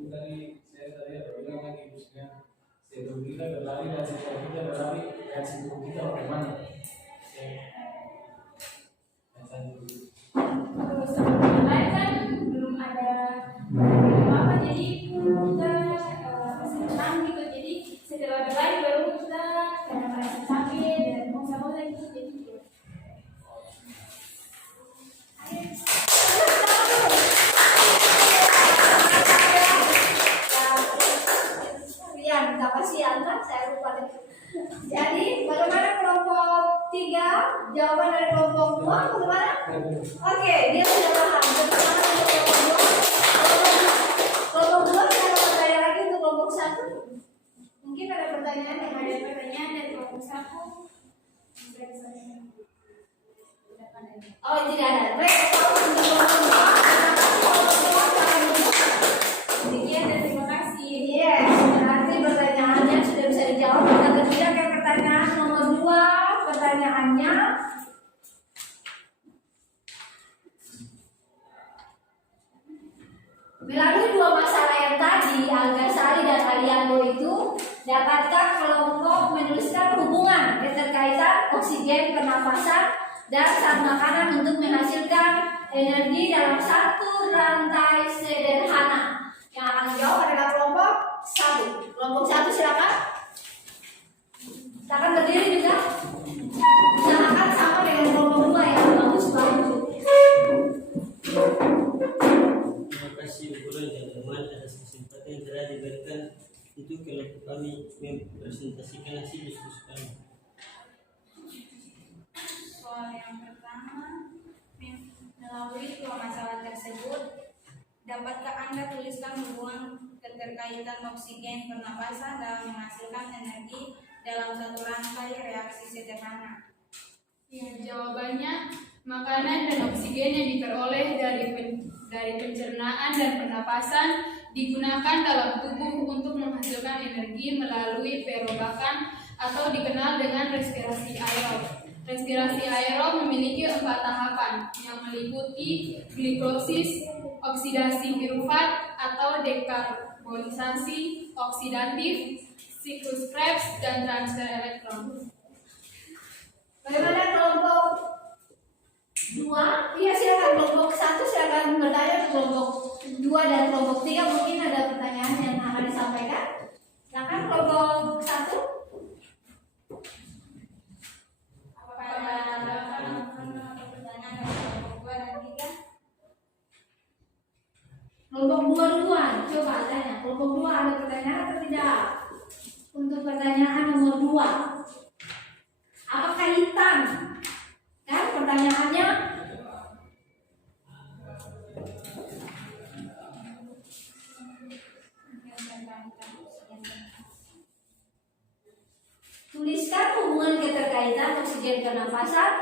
tadi ada bilang lagi maksudnya sebelum kita berlari dan setelah kita berlari reaksi tubuh kita bagaimana? Terus sebelum berlari kan belum ada apa, jadi kita masih tenang gitu. Jadi setelah berlari baru kita karena merasa sakit dan mau sama lagi jadi gitu. Apa sih Anda? Saya lupa. Jadi bagaimana kelompok 3 jawaban dari kelompok 2 bagaimana? Oke, dia sudah paham. Bagaimana kelompok 2? Kelompok 2 saya akan bertanya lagi untuk kelompok 1. Mungkin ada pertanyaan yang Ada pertanyaan dari kelompok 1. Oh, tidak ada. Baik, Melalui dua masalah yang tadi, Al-Ghazali dan Aliando itu dapatkah kelompok menuliskan hubungan keterkaitan oksigen pernapasan dan zat makanan untuk menghasilkan energi dalam satu rantai sederhana? Yang akan menjawab adalah kelompok 1. Kelompok 1 silakan. Silakan berdiri juga. Usahakan sama dengan kelompok 2 yang bagus-bagus. Terima kasih Guru dan teman atas kesempatan yang telah diberikan untuk kelompok kami mempresentasikan hasil diskusi kami. Soal yang pertama, melalui dua masalah tersebut, dapatkah Anda tuliskan hubungan keterkaitan oksigen pernapasan dalam menghasilkan energi dalam satu rantai reaksi sederhana? Ya, jawabannya makanan dan oksigen yang diperoleh dari pencernaan dan pernapasan digunakan dalam tubuh untuk menghasilkan energi melalui perobakan atau dikenal dengan respirasi aerob. Respirasi aerob memiliki 4 tahapan yang meliputi glikosis, oksidasi pirufat atau dekarbonisasi, oksidatif, siklus Krebs, dan transfer elektron. Bagaimana kelompok 2? Iya silakan, kelompok 1 silakan bertanya, kelompok 2 dan kelompok 3 mungkin ada pertanyaan yang akan disampaikan. Silakan kelompok 1. Apakah ada pertanyaan dari kelompok 2 dan 3? Kelompok 2 duluan, coba tanya. Kelompok 2 ada pertanyaan atau tidak? Untuk pertanyaan nomor 2, apa kaitan? Kan pertanyaannya tuliskan hubungan keterkaitan oksigen pernapasan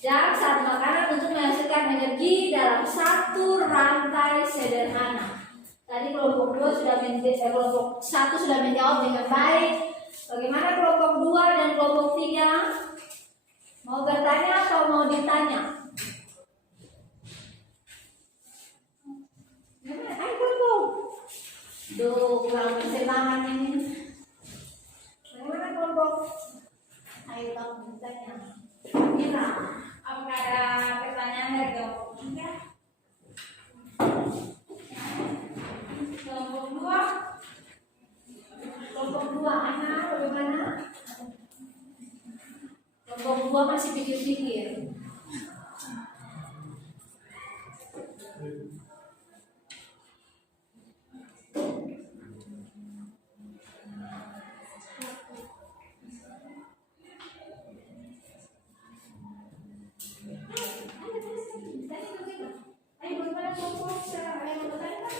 dan zat makanan untuk menghasilkan energi dalam satu rantai sederhana. Tadi kelompok 1 sudah menjawab dengan baik. Bagaimana kelompok 2 dan kelompok 3? Mau bertanya atau mau ditanya? Ayo kelompok. Duh, kurang bersemangat ini. Bagaimana kelompok? Ayo kamu bertanya. Mira, Apakah ada pertanyaan dari kelompok 3? kelompok 2. Kelompok 2 anak bagaimana? Kelompok 2 masih pikir-pikir. Ayo bagaimana kelompok sekarang? Ayo bertanya.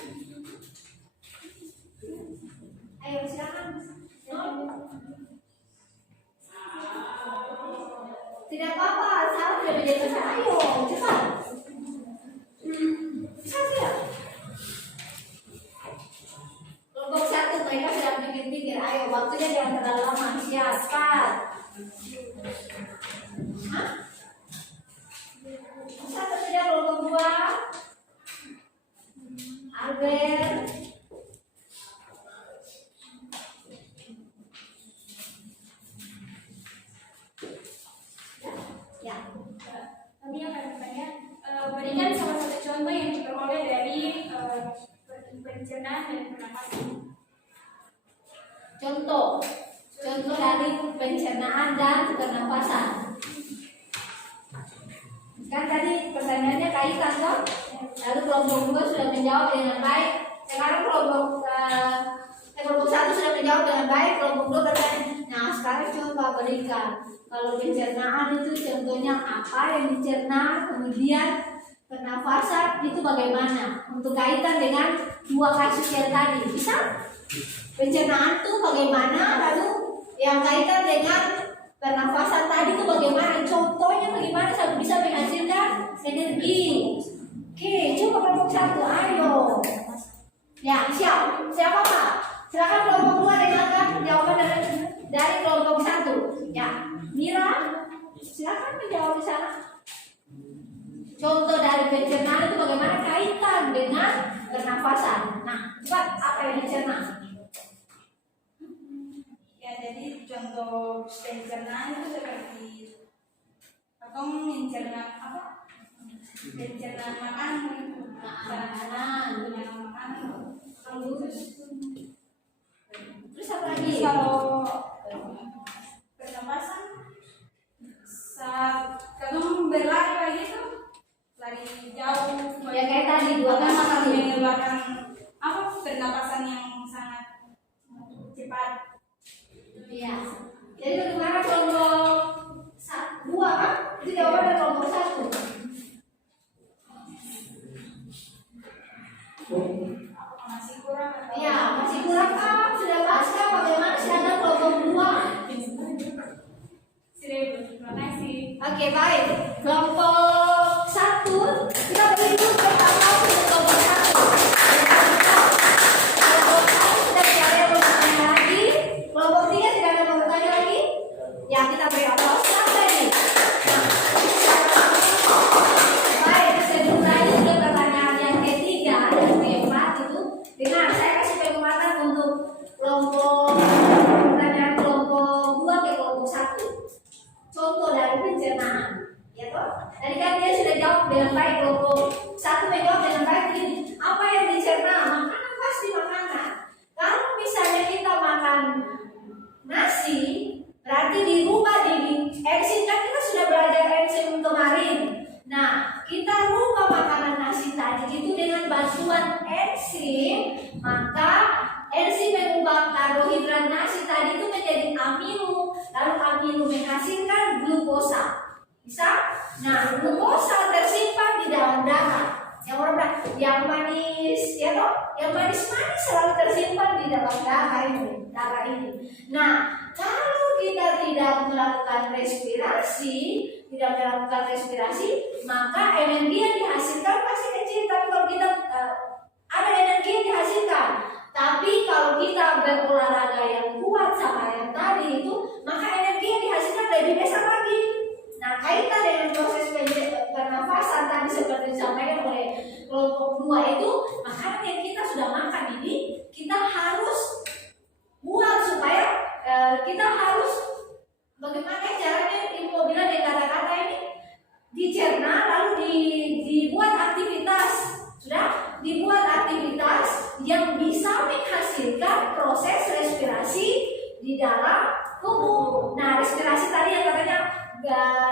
Ayo silakan. Tidak apa-apa, salah sudah menjadi besar. Ayo, cepat. Bisa tidak? Kelompok 1 mereka sedang pikir-pikir. Ayo, waktunya jangan terlalu lama. Siapa? Hah? Bisa atau tidak kelompok 2? Albert. Ya. Kami akan bertanya, berikan salah satu contoh yang diperoleh dari pencernaan dan pernapasan. Contoh dari pencernaan dan pernapasan. Kan tadi pertanyaannya kaitan toh? Lalu kelompok 2 sudah menjawab dengan baik. Sekarang kelompok 1 sudah menjawab dengan baik. Kelompok 2 bertanya. Nah sekarang coba berikan. Kalau pencernaan itu contohnya apa yang dicerna, kemudian pernafasan itu bagaimana? Untuk kaitan dengan 2 kasus yang tadi, bisa? Pencernaan itu bagaimana? Lalu yang kaitan dengan pernafasan tadi itu bagaimana? Contohnya bagaimana sampai bisa menghasilkan energi? Oke, coba kelompok 1, ayo. Ya, siapa Pak? Silakan kelompok 2 dengarkan jawaban dari kelompok 1. Ya, Mira, silakan menjawab di sana. Contoh dari pencernaan itu bagaimana kaitan dengan pernafasan? untuk pencernaan itu seperti atau mencerna apa? Pencernaan makanan itu. Pencernaan makanan. Terus apa lagi? Kalau pernapasan saat kamu berlari begitu, lari jauh, Ya kayak tadi dua akan kali. mengeluarkan apa pernapasan yang sangat cepat. Iya. Jadi bagaimana kelompok dua kan? Itu jawaban dari kelompok satu. Masih kurang atau Iya, masih kurang kan? Sudah bahas kan bagaimana sedangkan kelompok dua? Terima kasih. Oke, baik. Kelompok satu kita beri dulu pertama untuk kelompok satu. Kelompok satu sudah tidak ada yang mau bertanya lagi. Kelompok tiga tidak ada yang mau bertanya lagi. Ya, kita beri aplaus lagi. Baik, sebelum lanjut ke pertanyaan yang ketiga dan keempat itu, dengar saya kasih penguatan untuk kelompok pertanyaan kelompok dua ke kelompok satu. Contoh dari pencernaan, ya toh? Tadi kan dia sudah jawab dengan baik, kelompok satu menjawab dengan baik ini. Apa yang dicerna? Makanan pasti makanan. Kalau misalnya kita makan nasi, berarti dirubah di enzim, kan kita sudah belajar enzim kemarin. Nah, kita rubah makanan nasi tadi itu dengan bantuan enzim, maka enzim mengubah karbohidrat nasi tadi itu menjadi amino, lalu amino menghasilkan glukosa. Bisa? Nah, glukosa tersimpan di dalam darah. Yang manis, ya toh? Yang manis-manis selalu tersimpan di dalam darah ini. Nah, kalau kita tidak melakukan respirasi, maka energi yang dihasilkan pasti kecil. Tapi kalau kita ada energi yang dihasilkan, tapi kalau kita berolahraga yang kuat sama yang tadi itu, maka energi yang dihasilkan lebih besar lagi. Nah, kaitan dengan proses pernafasan tadi seperti disampaikan oleh kelompok dua itu, makanan yang kita sudah makan ini kita harus buat supaya kita harus bagaimana caranya Ibu bilang dengan kata-kata ini dicerna lalu dibuat aktivitas, sudah dibuat aktivitas yang bisa menghasilkan proses respirasi di dalam tubuh. Nah, respirasi tadi yang katanya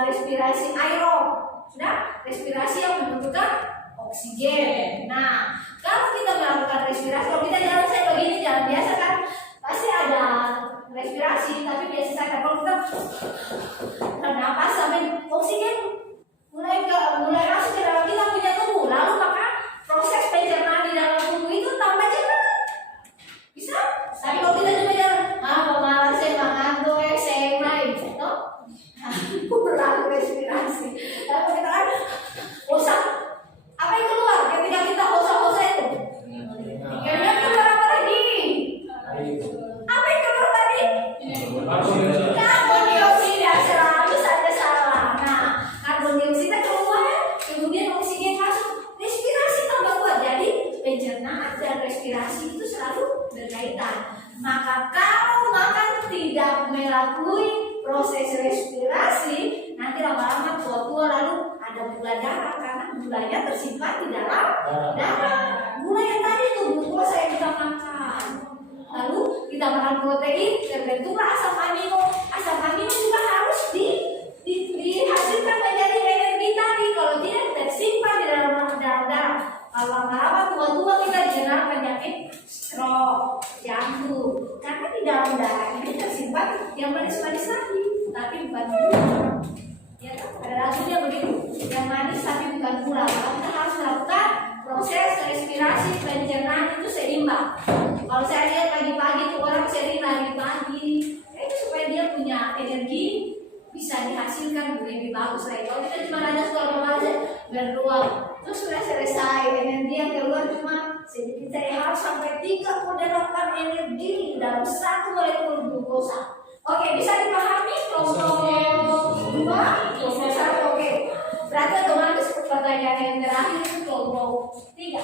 respirasi aerob, sudah respirasi yang membutuhkan oksigen. Nah, kalau kita melakukan respirasi, kalau kita jalan saya begini jalan biasa kan pasti ada respirasi, tapi biasanya kalau kita bernapas sampai oksigen mulai masuk ke dalam kita punya tubuh, lalu maka proses pencernaan di dalam tubuh itu tambah cepat. Bisa? Tapi kalau kita cuma jalan, pemalas saya mengantuk, saya main, toh? Kurang respirasi. Lalu kita kan, hosa. Apa yang keluar ketika kita hosa-hosa itu? Yang keluar apa lagi? Apa yang keluar tadi? Karbon dioksida, selalu saja salah. Nah, karbon dioksida keluar, kemudian oksigen masuk, respirasi tambah kuat. Jadi pencernaan dan respirasi itu selalu berkaitan. Maka kalau makan tidak melalui proses respirasi, nanti lama-lama tua-tua lalu ada gula darah karena gulanya tersimpan di dalam darah. Gula yang tadi itu glukosa yang kita makan. Lalu kita makan protein, terbentuklah asam amino. Asam amino juga harus dihasilkan menjadi energi tadi. Kalau tidak tersimpan di dalam darah. Kalau lama-lama tua-tua kita kena penyakit stroke, jantung. Karena di dalam darah ini tersimpan yang manis-manis tadi, tapi bukan gula. Ya, ada racunnya begitu. Yang manis tapi bukan gula. Maka kita harus melakukan proses respirasi pencernaan itu seimbang. Kalau saya lihat pagi-pagi tuh orang sering lari pagi, itu supaya dia punya energi bisa dihasilkan lebih bagus lagi. Kalau kita cuma ada suara malas berdoa, terus sudah selesai, energi yang keluar cuma sedikit. Saya harus sampai 38 energi dalam 1 molekul glukosa. Oke, bisa dipahami kelompok 2, kelompok 1. Oke, berarti otomatis pertanyaan yang terakhir itu kelompok 3.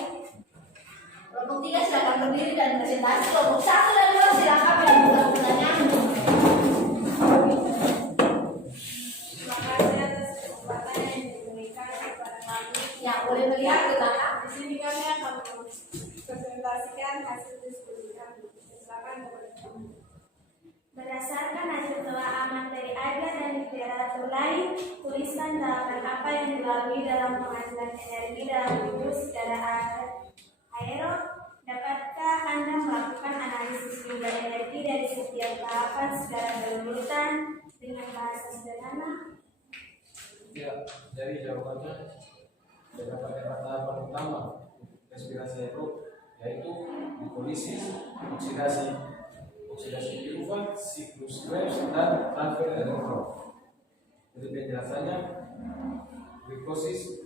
Kelompok 3 silakan berdiri dan presentasi. Kelompok 1 dan 2 silakan membuka pertanyaan. melihat ke belakang. Di sini kami akan presentasikan hasil diskusi kami. Silakan teman-teman. Berdasarkan hasil telaah materi ajar dan literatur lain, tuliskan tahapan apa yang dilalui dalam penghasilan energi dalam tubuh secara aero. Dapatkah Anda melakukan analisis jumlah energi dari setiap tahapan secara berurutan dengan bahasa sederhana? Ya, dari jawabannya terdapat 4 tahapan utama respirasi aerob, yaitu glikolisis, oksidasi pirufat, siklus Krebs, dan transfer elektron. Jadi penjelasannya glikosis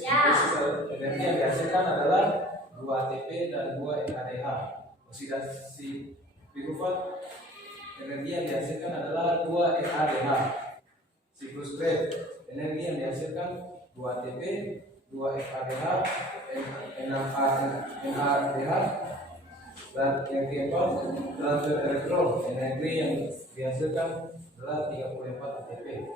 Ya. energi yang dihasilkan adalah 2 ATP dan 2 NADH. Oksidasi pirufat, energi yang dihasilkan adalah 2 NADH. Siklus Krebs, energi yang dihasilkan 2 ATP, 2 NADH, NADH, dan yang keempat transfer elektron, energi yang dihasilkan adalah 34 ATP.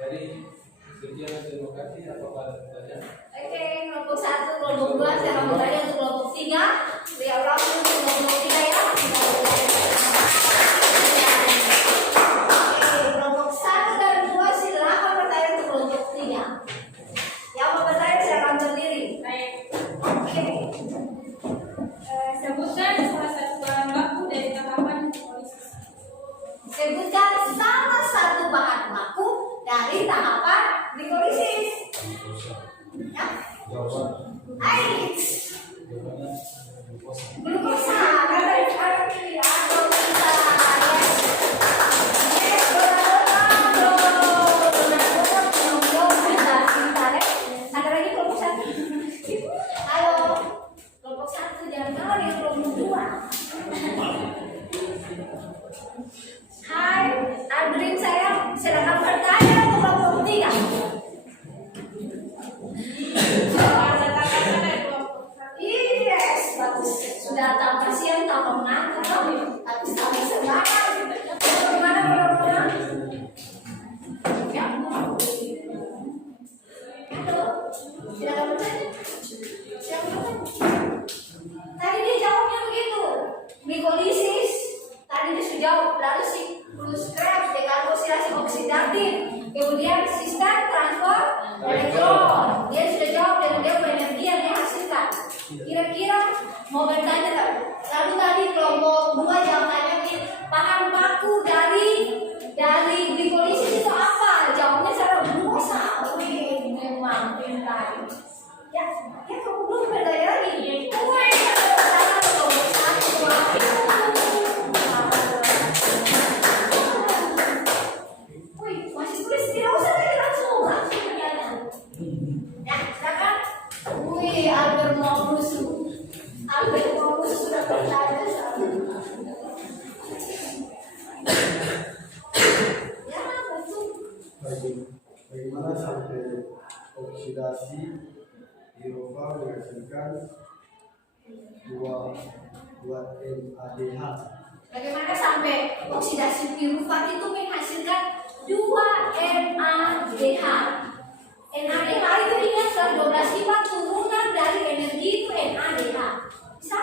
Jadi sekian, terima kasih. Apakah ada pertanyaan? Oke, kelompok 1, kelompok 2, saya akan bertanya untuk kelompok 3. Lihat orang untuk kelompok 3 ya. Oke, kelompok 1 dan 2 silakan bertanya untuk kelompok 3. Yang mau bertanya silakan berdiri. Baik. Oke. Sebutkan salah satu bahan baku dari tahapan glikolisis. Sebutkan salah satu bahan baku dari tahapan glikolisis. Ya. Jawaban. Air. Jawabannya glukosa. Glukosa. Ada pilihan glukosa. Yes. Ada lagi kelompok 1. Halo. Kelompok 1 jangan kalah dengan kelompok 2. Hai, Adrin saya silakan bertanya untuk kelompok 3. Yes, bagus. Sudah tahu pasien, tahu pemenang, tapi tahu semangat. Bagaimana program? Ya. Halo, silakan bertanya. Silakan bertanya. Tadi dia jawabnya begitu. Glikolisis. Tadi dia sudah jawab. Lalu siklus Krebs, dekarboksilasi oksidatif. Kemudian sistem transfer elektron. Dia sudah jawab dengan dia energi yang dihasilkan. Kira-kira mau bertanya tak? Lalu tadi kelompok 2 jawabannya bahan baku dari glikolisis itu apa? Jawabnya secara glukosa. Wih, memang pintar. Ya, kamu belum bertanya lagi. Masih tulis, tidak usah lagi langsung pertanyaan. Ya, silakan. Wih, Albert Maulus sudah bertanya. Ya, betul. Bagaimana sampai oksidasi pirufat menghasilkan 2 NADH? Bagaimana sampai oksidasi pirufat itu menghasilkan 2 NADH? NADH itu ingat setelah 12 lipat turunan dari energi itu NADH. Bisa?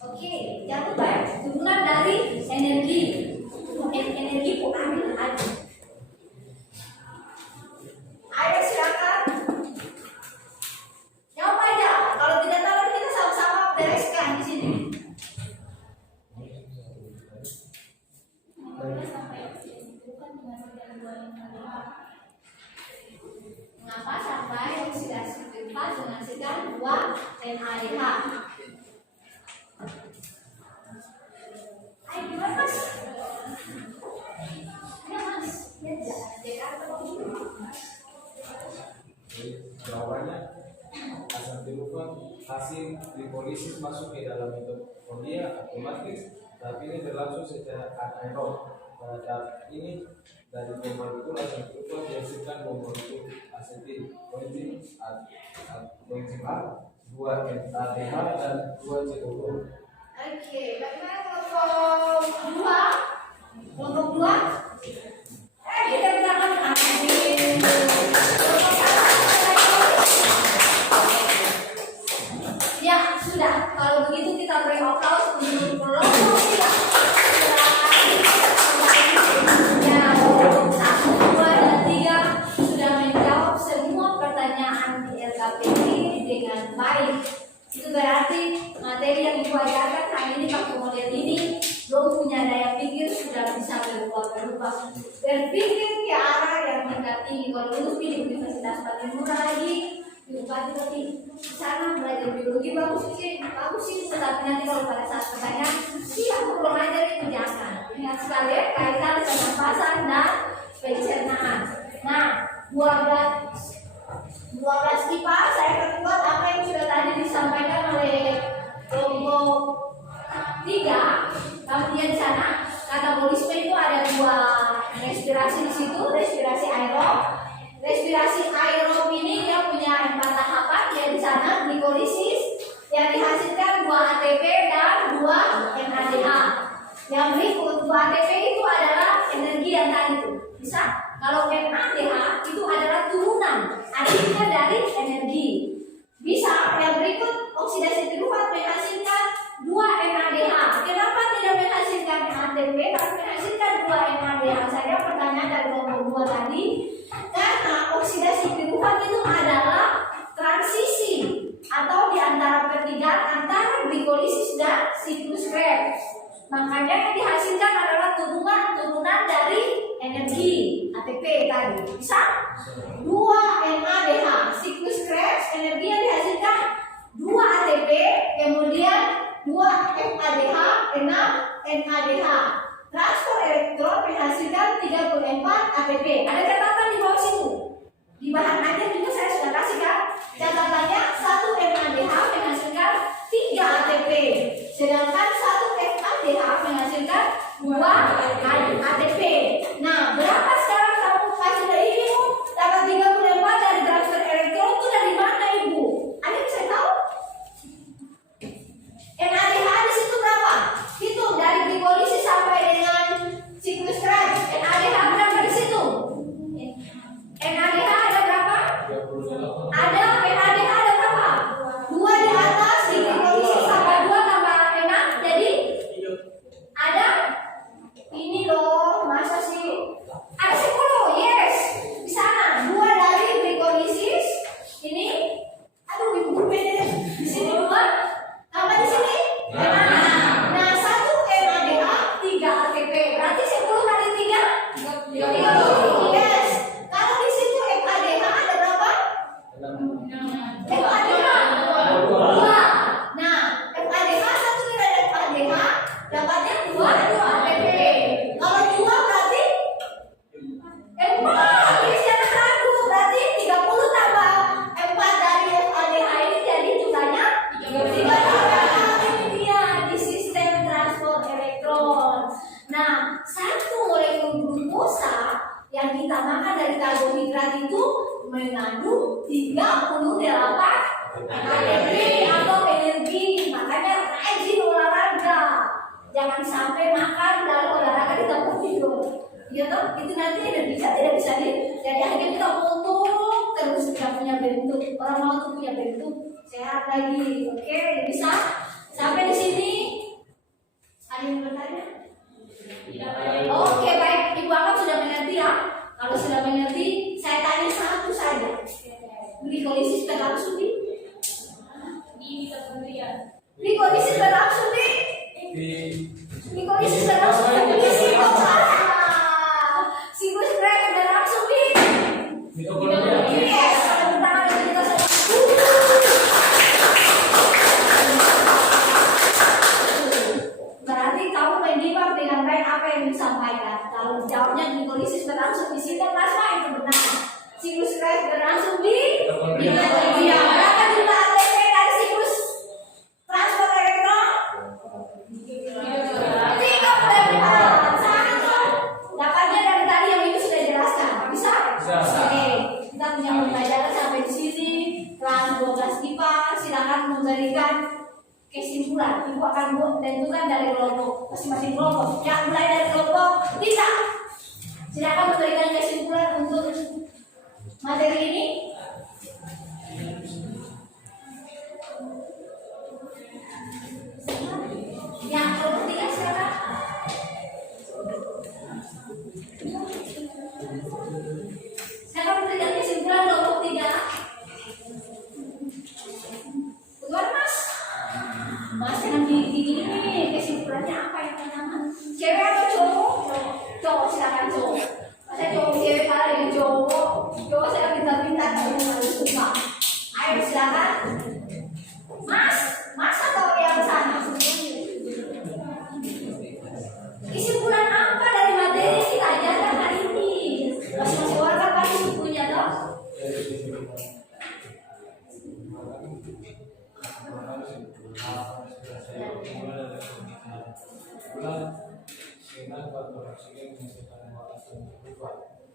Oke, jangan lupa ya, turunan dari energi. Energi itu ambil aja. Ayo silakan. Jawab aja. Kalau tidak tahu kita sama-sama bereskan di sini. Mengapa sampai oksidasi pirufat menghasilkan 2 NADH? Ayo gimana mas? Ya mas, ya Jakarta. Jawabannya asam pirufat hasil glikolisis masuk ke dalam mitokondria otomatis, tapi ini berlangsung secara anaerob. Pada tahap ini dari molekul asam pirufat dihasilkan molekul asetil koenzim A, 2 NADH dan 2 CO2. Oke, bagaimana kelompok 2? Kelompok 2? Kita gunakan analisis. dengan baik. Itu berarti materi yang Ibu ajarkan hari ini pakai model ini belum punya daya pikir, sudah bisa berubah-ubah berpikir ke arah yang tingkat tinggi. Kalau dulu pilih universitas paling murah lagi, tapi di sana belajar biologi bagus sih, tetapi nanti kalau pada saat pertanyaan aku belum ajar itu jangan. Ingat sekali ya, kaitan pernapasan dan pencernaan. Nah, 12 IPA saya perkuat apa yang sudah tadi disampaikan oleh kelompok 3. Kemudian di sana katabolisme itu ada 2 respirasi di situ, respirasi aerob. Respirasi aerob ini dia punya 4 tahapan, ya di sana glikolisis yang dihasilkan 2 ATP dan 2 NADH. Yang berikut 2 ATP itu adalah energi yang tadi itu. Bisa? Kalau NADH itu adalah turunan akhirnya dari energi. Bisa yang berikut oksidasi terufat menghasilkan 2 NADH. Kenapa tidak menghasilkan ATP tapi menghasilkan 2 NADH? Saya pertanyaan dari kelompok 2 tadi. Karena oksidasi terufat itu adalah transisi atau di antara pertigaan antara glikolisis dan siklus Krebs. Makanya yang dihasilkan adalah turunan dari energi ATP tadi. Bisa? 2 NADH siklus Krebs, energi yang dihasilkan 2 ATP, kemudian 2 FADH, 6 NADH. Transfer elektron menghasilkan 34 ATP. Ada catatan di bawah situ. Di bahan ajar juga saya sudah kasih kan. Catatannya 1 NADH menghasilkan 3 ATP, sedangkan 1 FADH menghasilkan 2 ATP. Nah, berapa sekarang kamu kasih dari ini? Dapat 34 dari transfer elektron itu dari mana Ibu? Ada yang saya tahu? NADH di situ berapa? Hitung dari glikolisis sampai dengan siklus Krebs. NADH berapa di situ? NADH ada berapa? Ada NADH ada berapa? 2 di atas di glikolisis tambah 2 tambah NA jadi ada ini loh, masa sih? Ada 10, yes. Di sana 2 dari glikolisis. Ini aduh Ibu beda. Di sini 2 tambah di sini. Nah, 1 NADH 3 ATP. Berarti 10 kali 3 30. Yes. Kalau di situ FADH ada berapa? FADH 2. Nah, FADH 1 dari FADH dapatnya 2 ATP. Kalau 2 berarti 4. Ini saya ragu. Berarti 30 tambah 4 dari FADH ini jadi jumlahnya 33. Ini dia di sistem transport elektron. Nah, 1 molekul glukosa yang kita makan dari karbohidrat itu mengandung 38 ATP atau energi. Makanya rajin olahraga. Jangan sampai makan lalu olahraga di tempat tidur. Ya toh, itu nanti tidak bisa jadi akhirnya kita untuk terus tidak punya bentuk. Orang mau tuh punya bentuk sehat lagi. Oke, bisa sampai di sini. Ada yang bertanya? Oke, baik. Ibu Angkat sudah mengerti ya. Kalau sudah mengerti, saya tanya satu saja. Glikolisis berlangsung di? Glikolisis berlangsung di? Glikolisis berlangsung di sitoplasma. Siklus Krebs berlangsung di? Yes. Tangan kita semua. Berarti kamu menyimak dengan baik apa yang disampaikan. Kalau jawabnya glikolisis berlangsung di sitoplasma itu benar. Siklus Krebs berlangsung di mitokondria. Berapa jumlah ATP dari siklus transport elektron? 34. Sangat. Dapatnya dari tadi yang Ibu sudah jelaskan. Bisa? Oke. Kita punya pembelajaran sampai di sini. Kelas 12 IPA. Silakan memberikan kesimpulan. Ibu akan tentukan dari kelompok masing-masing kelompok. Yang mulai dari kelompok 3. Silakan memberikan kesimpulan untuk materi ini. Ya, kelompok 3 silakan. Silakan memberikan kesimpulan kelompok 3.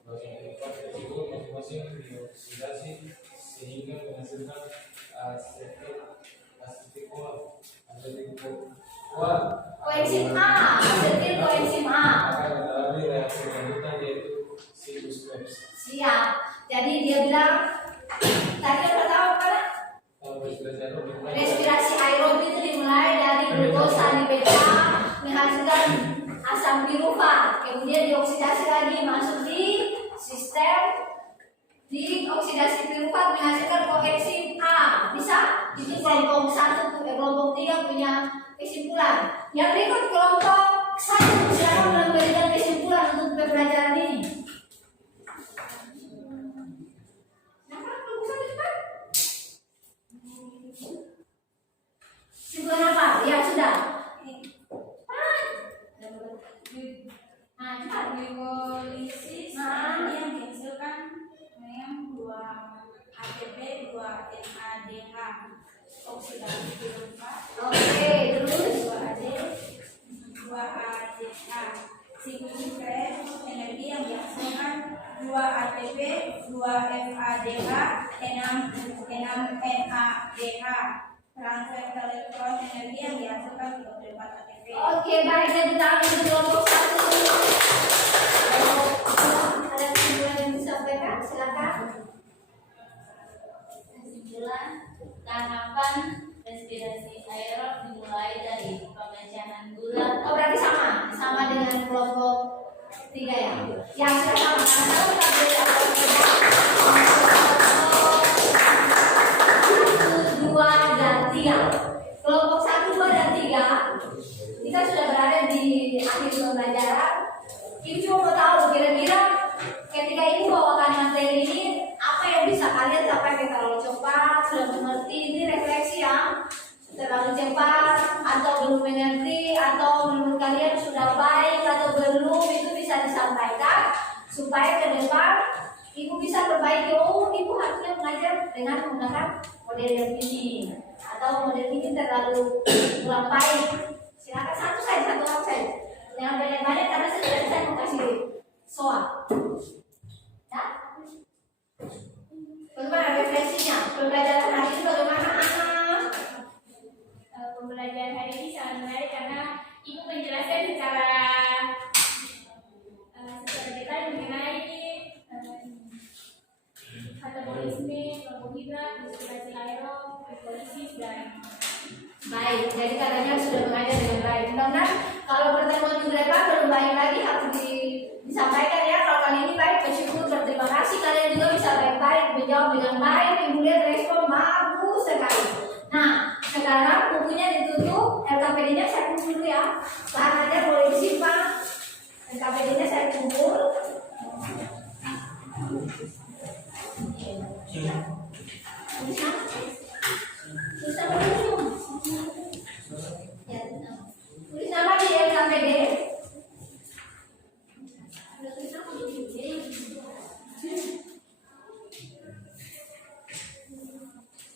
Bagian tersebut masing-masing dioksidasi sehingga menghasilkan asetil CoA. Koenzim A, asetil koenzim A. Akan mengalami reaksi lanjutan yaitu C2-SMAPS. Siap. Jadi dia bilang tadi yang pertama apa? Respirasi aerobik itu dimulai dari glukosa di beta menghasilkan asam piruvat, kemudian dioksidasi lagi masuk di sistem di oksidasi piruvat menghasilkan koenzim A. Bisa? Itu kelompok 1, kelompok 3 punya kesimpulan. Yang berikut kelompok 1 silakan memberikan kesimpulan untuk pembelajaran ini. Kesimpulan apa? Ya sudah. Nah, cepat. Glikolisis yang dihasilkan yang 2 ATP 2 NADH oksidasi piruvat. Oke, terus 2 ADH siklikret energi yang dihasilkan 2 ATP 2 FADH 6 NADH transfer elektron energi yang dihasilkan 34 ATP. Oke, baik, dan kita ambil kelompok 1. Ada kesimpulan yang disampaikan, silakan. Kesimpulan, tahapan respirasi aerob dimulai dari pemecahan gula. Oh, berarti sama dengan kelompok 3 ya. Yang sudah sama, karena kita beri apa? 1, 2, dan 3. Kelompok 1, 2, dan 3 kita sudah berada di akhir pembelajaran. Ibu cuma mau tahu kira-kira ketika ibu bawakan materi ini apa yang bisa kalian sampaikan. Terlalu cepat, sudah mengerti, ini refleksi ya. Terlalu cepat atau belum mengerti atau menurut kalian sudah baik atau belum, itu bisa disampaikan supaya ke depan ibu bisa perbaiki. Oh, ibu harusnya mengajar dengan menggunakan model yang ini atau model ini terlalu kurang baik. Silakan satu saja. Jangan banyak-banyak karena saya mau kasih soal. Ya? Bagaimana refleksinya? Pembelajaran hari ini bagaimana anak? Pembelajaran hari ini sangat menarik karena ibu menjelaskan secara detail mengenai katabolisme, karbohidrat, respirasi aerob, glikolisis dan Baik, jadi katanya sudah mengajar dengan baik. Mudah-mudahan kalau pertemuan minggu depan belum baik lagi harus disampaikan ya. Kalau kali ini baik, bersyukur, berterima kasih. Kalian juga bisa baik-baik menjawab dengan baik. Ibu lihat respon bagus sekali. Nah, sekarang bukunya ditutup, LKPD-nya saya kumpul dulu ya. Bahan aja boleh disimpan. LKPD-nya saya kumpul. Bisa belum? Ya, tulis nama di LKPD.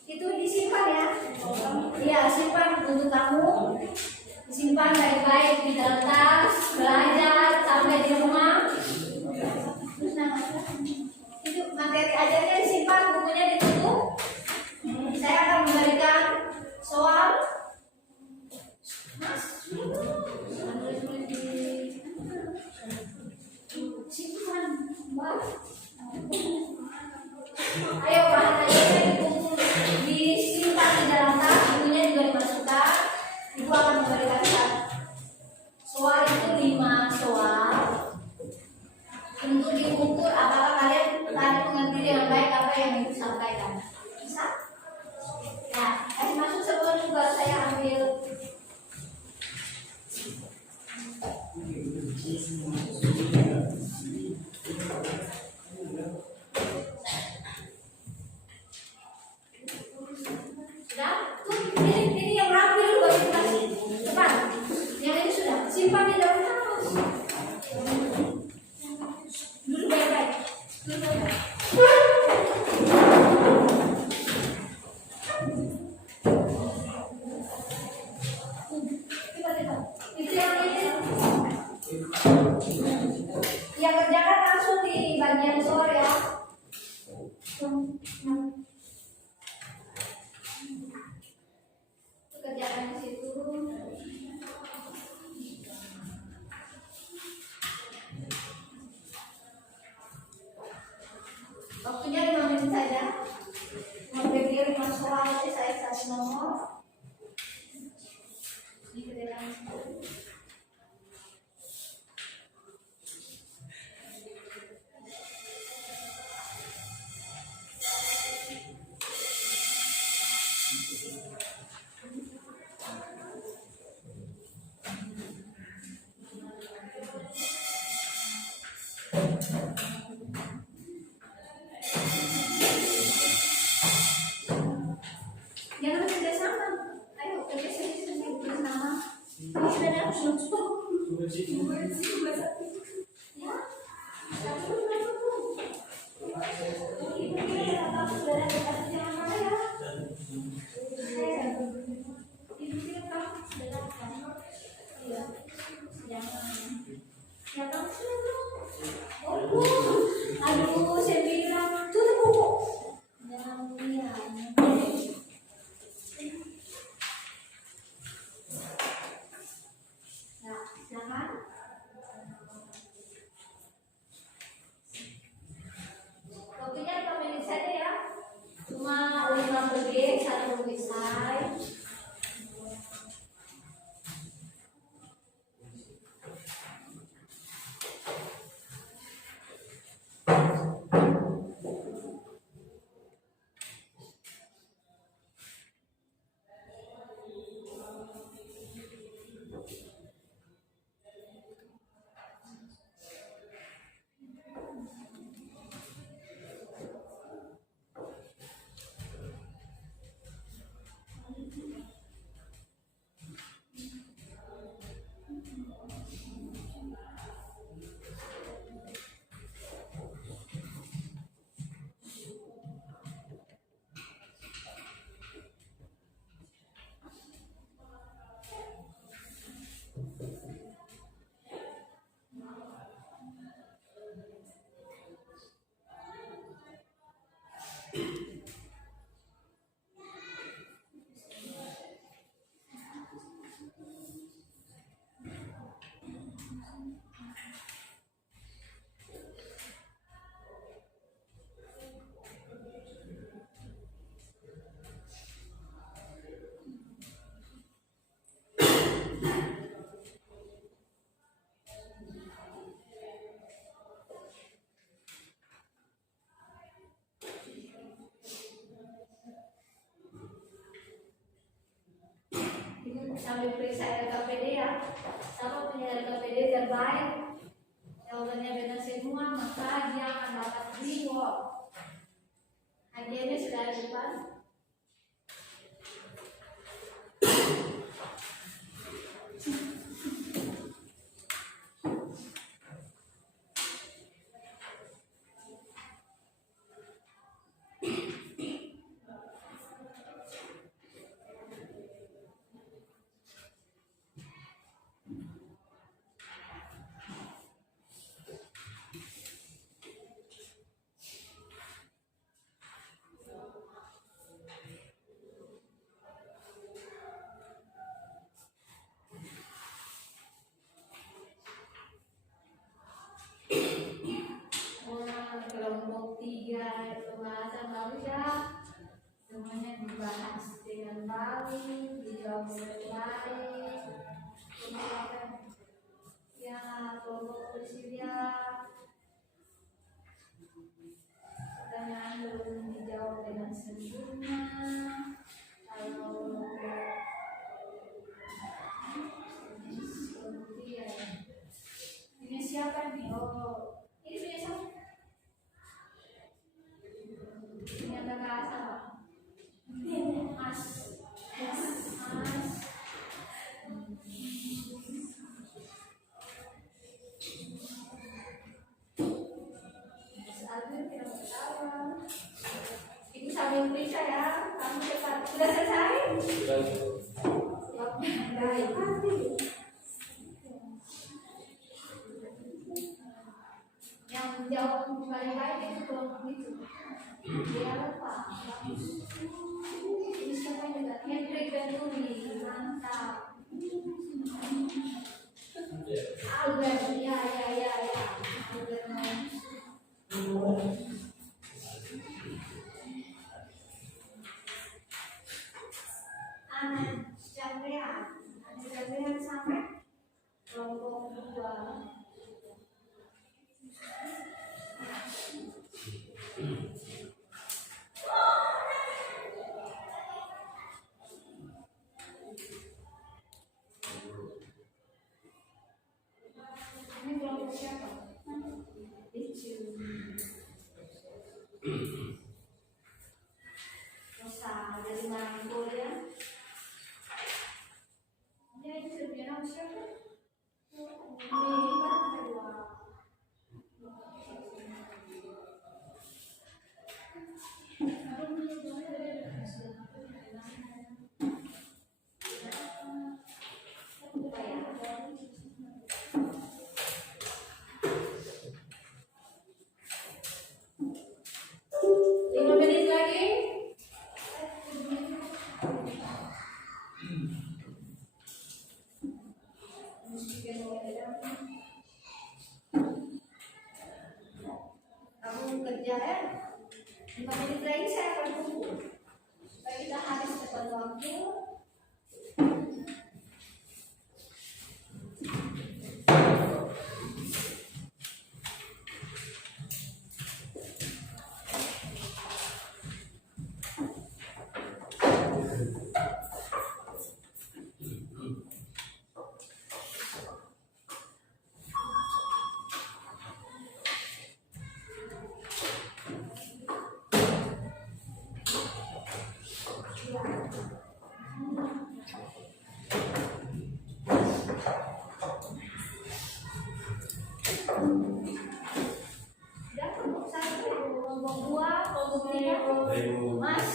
Itu disimpan ya. Iya, simpan untuk kamu. Disimpan baik-baik di dalam tas, belajar sampai di rumah. Terus nama itu materi ajarnya disimpan, bukunya ditutup. Saya akan memberikan soal. Simpan, ayo bahan ajarnya dikumpul, disimpan di dalam tas, bukunya juga dimasukkan. Ibu akan memberikan soal itu 5 soal untuk diukur apakah kalian tadi mengerti dengan baik apa yang ibu sampaikan. Bisa? Ya, kasih masuk sebelum juga saya ambil. Sudah? Tuh, ini yang rapi dulu baru dikasih. Cepat. Yang ini sudah. Simpan di dalam tas. Dulu baik-baik. Dulu baik-baik. Pekerjaan di situ. Waktunya 5 menit saja. Mengambil 5 soal, saya satu nomor. Ini kedengaran sekali. Jangan kerja sama. Ayo kerja sendiri bersama. Ini sudah ada ya. Satu aduh, saya bilang tutup buku. Jangan ya. Nah, silakan. Waktunya 5 menit saja ya. Cuma 5 PG, 1 esai. Sambil periksa LKPD ya. Siapa punya LKPD terbaik? Jawabannya benar semua, maka dia akan dapat reward. Hadiahnya sudah ada di depan. Kelompok 3 pembahasan baru ya, semuanya dibahas dengan baik, dijawab dengan baik. Ya, kelompok bersedia. Pertanyaan belum dijawab dengan sempurna. Kalau ini siapa nih? Oh, ini biasa. Ini ada bahasa apa? Mas. Ini sambil periksa ya, kamu cepat. Sudah selesai? Baik. Yang jawab paling baik itu kelompok itu. Dia lupa. Ini siapa juga? Hendrik Benturi, mantap. Albert, ya. Albert. Anak Jandrian sampai kelompok 2. Ini kelompok siapa? Icu. Rosa dari Marangkul ya. Ini itu sebenarnya siapa? Ini kedua. Kamu kerja ya? 5 menit lagi saya akan tunggu. Supaya kita harus tepat waktu. Sudah kelompok 1, kelompok 2, kelompok 3. Mas.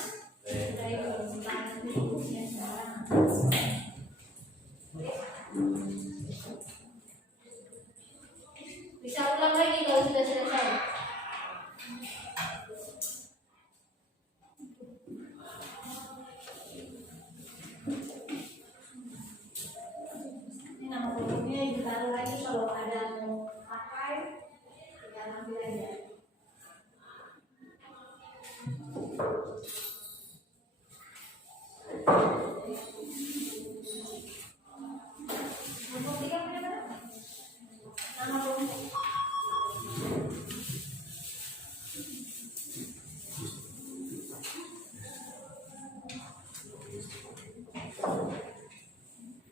Bisa ulang lagi kalau sudah selesai. Ini nama kelompoknya ditaruh lagi kalau ada mau pakai, tinggal ambil aja. Kelompok 3 mana? Nama kelompok.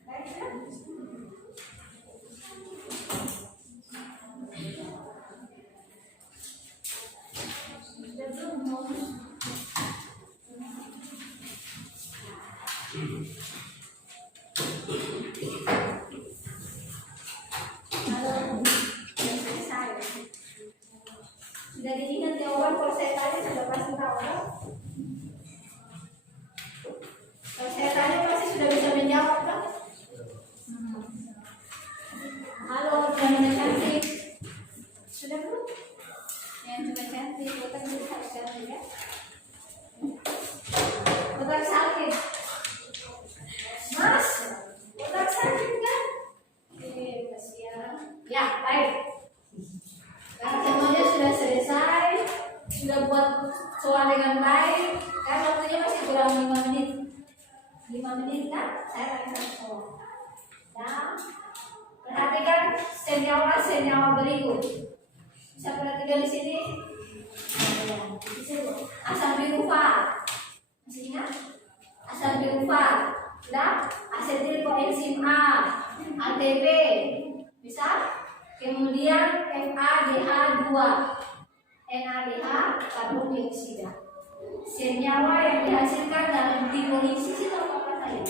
Baik, sudah belum mau? Sudah diingat jawaban kalau saya tanya sudah pasti tahu kan? Kalau saya tanya pasti sudah bisa menjawab kan? Halo, teman-teman cantik. Sudah belum? Yang juga cantik, otak juga cantik ya? Otak sakit. Mas, otak sakit kan? Kasihan. Ya, baik. Karena semuanya sudah selesai, sudah buat soal dengan baik, kan waktunya masih kurang 5 menit. 5 menit kan? Saya akan soal. Dan perhatikan senyawa berikut. Bisa perhatikan di sini. Asam pirufat. Masih ingat? Asam pirufat. Dan asetil koenzim A, ATP. Bisa? Kemudian NADH2, NADH karbon dioksida. Senyawa yang dihasilkan dalam glikolisis itu apa saja?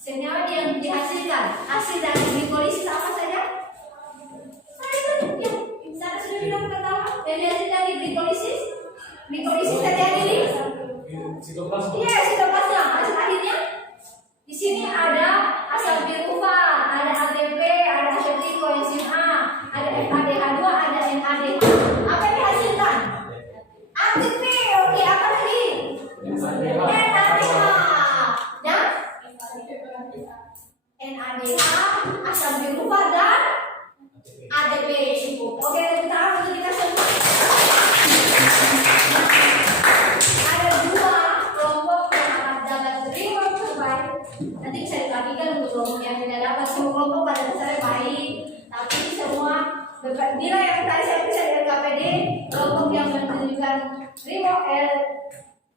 Senyawa yang dihasilkan hasil dari glikolisis apa saja? Saya itu yang saya sudah bilang pertama yang dihasilkan di glikolisis. Glikolisis terjadi di Sitoplasma. iya, sitoplasma. Hasil akhirnya di sini ada asam pirufat, ada ATP, ada asetil koenzim A, ada NADH2,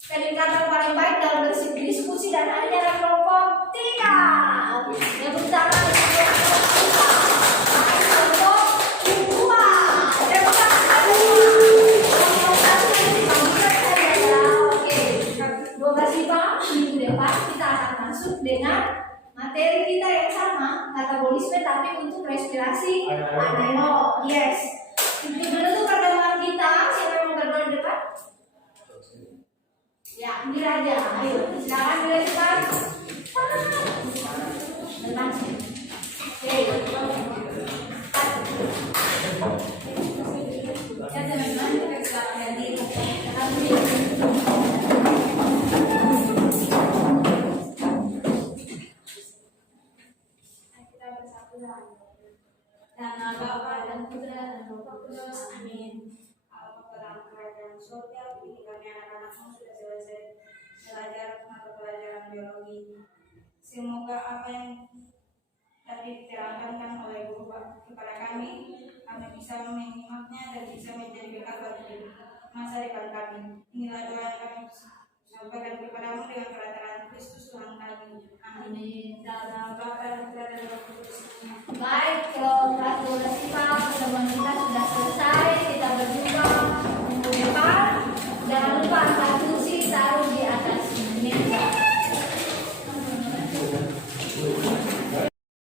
peningkatan paling baik dalam berdiskusi dan ada dalam kelompok. Tidak. Yang pertama kelompok kedua. Yang Oke, 12 IPA minggu depan kita akan masuk dengan materi kita yang sama, katabolisme tapi untuk respirasi anaerob. Yes. Itu dulu tuh pertemuan kita. Siapa yang mau berdoa di depan? Ya, ini aja. Ayo, silakan mulai cepat. Tenang. Oke. Ya, teman-teman, kita jadi kita bersatu lagi. Nama Bapa dan Putra dan Roh Kudus. Amin. Allah dalam kerajaan surga, ini kami anak-anakmu sudah selesai belajar mata pelajaran biologi. Semoga apa yang tadi diterangkan oleh guru kepada kami bisa menyimaknya dan bisa menjadi berkat bagi masa depan kami. Inilah doa yang kami sampaikan kepadamu dengan kedatangan Kristus Tuhan kami. Amin. Dalam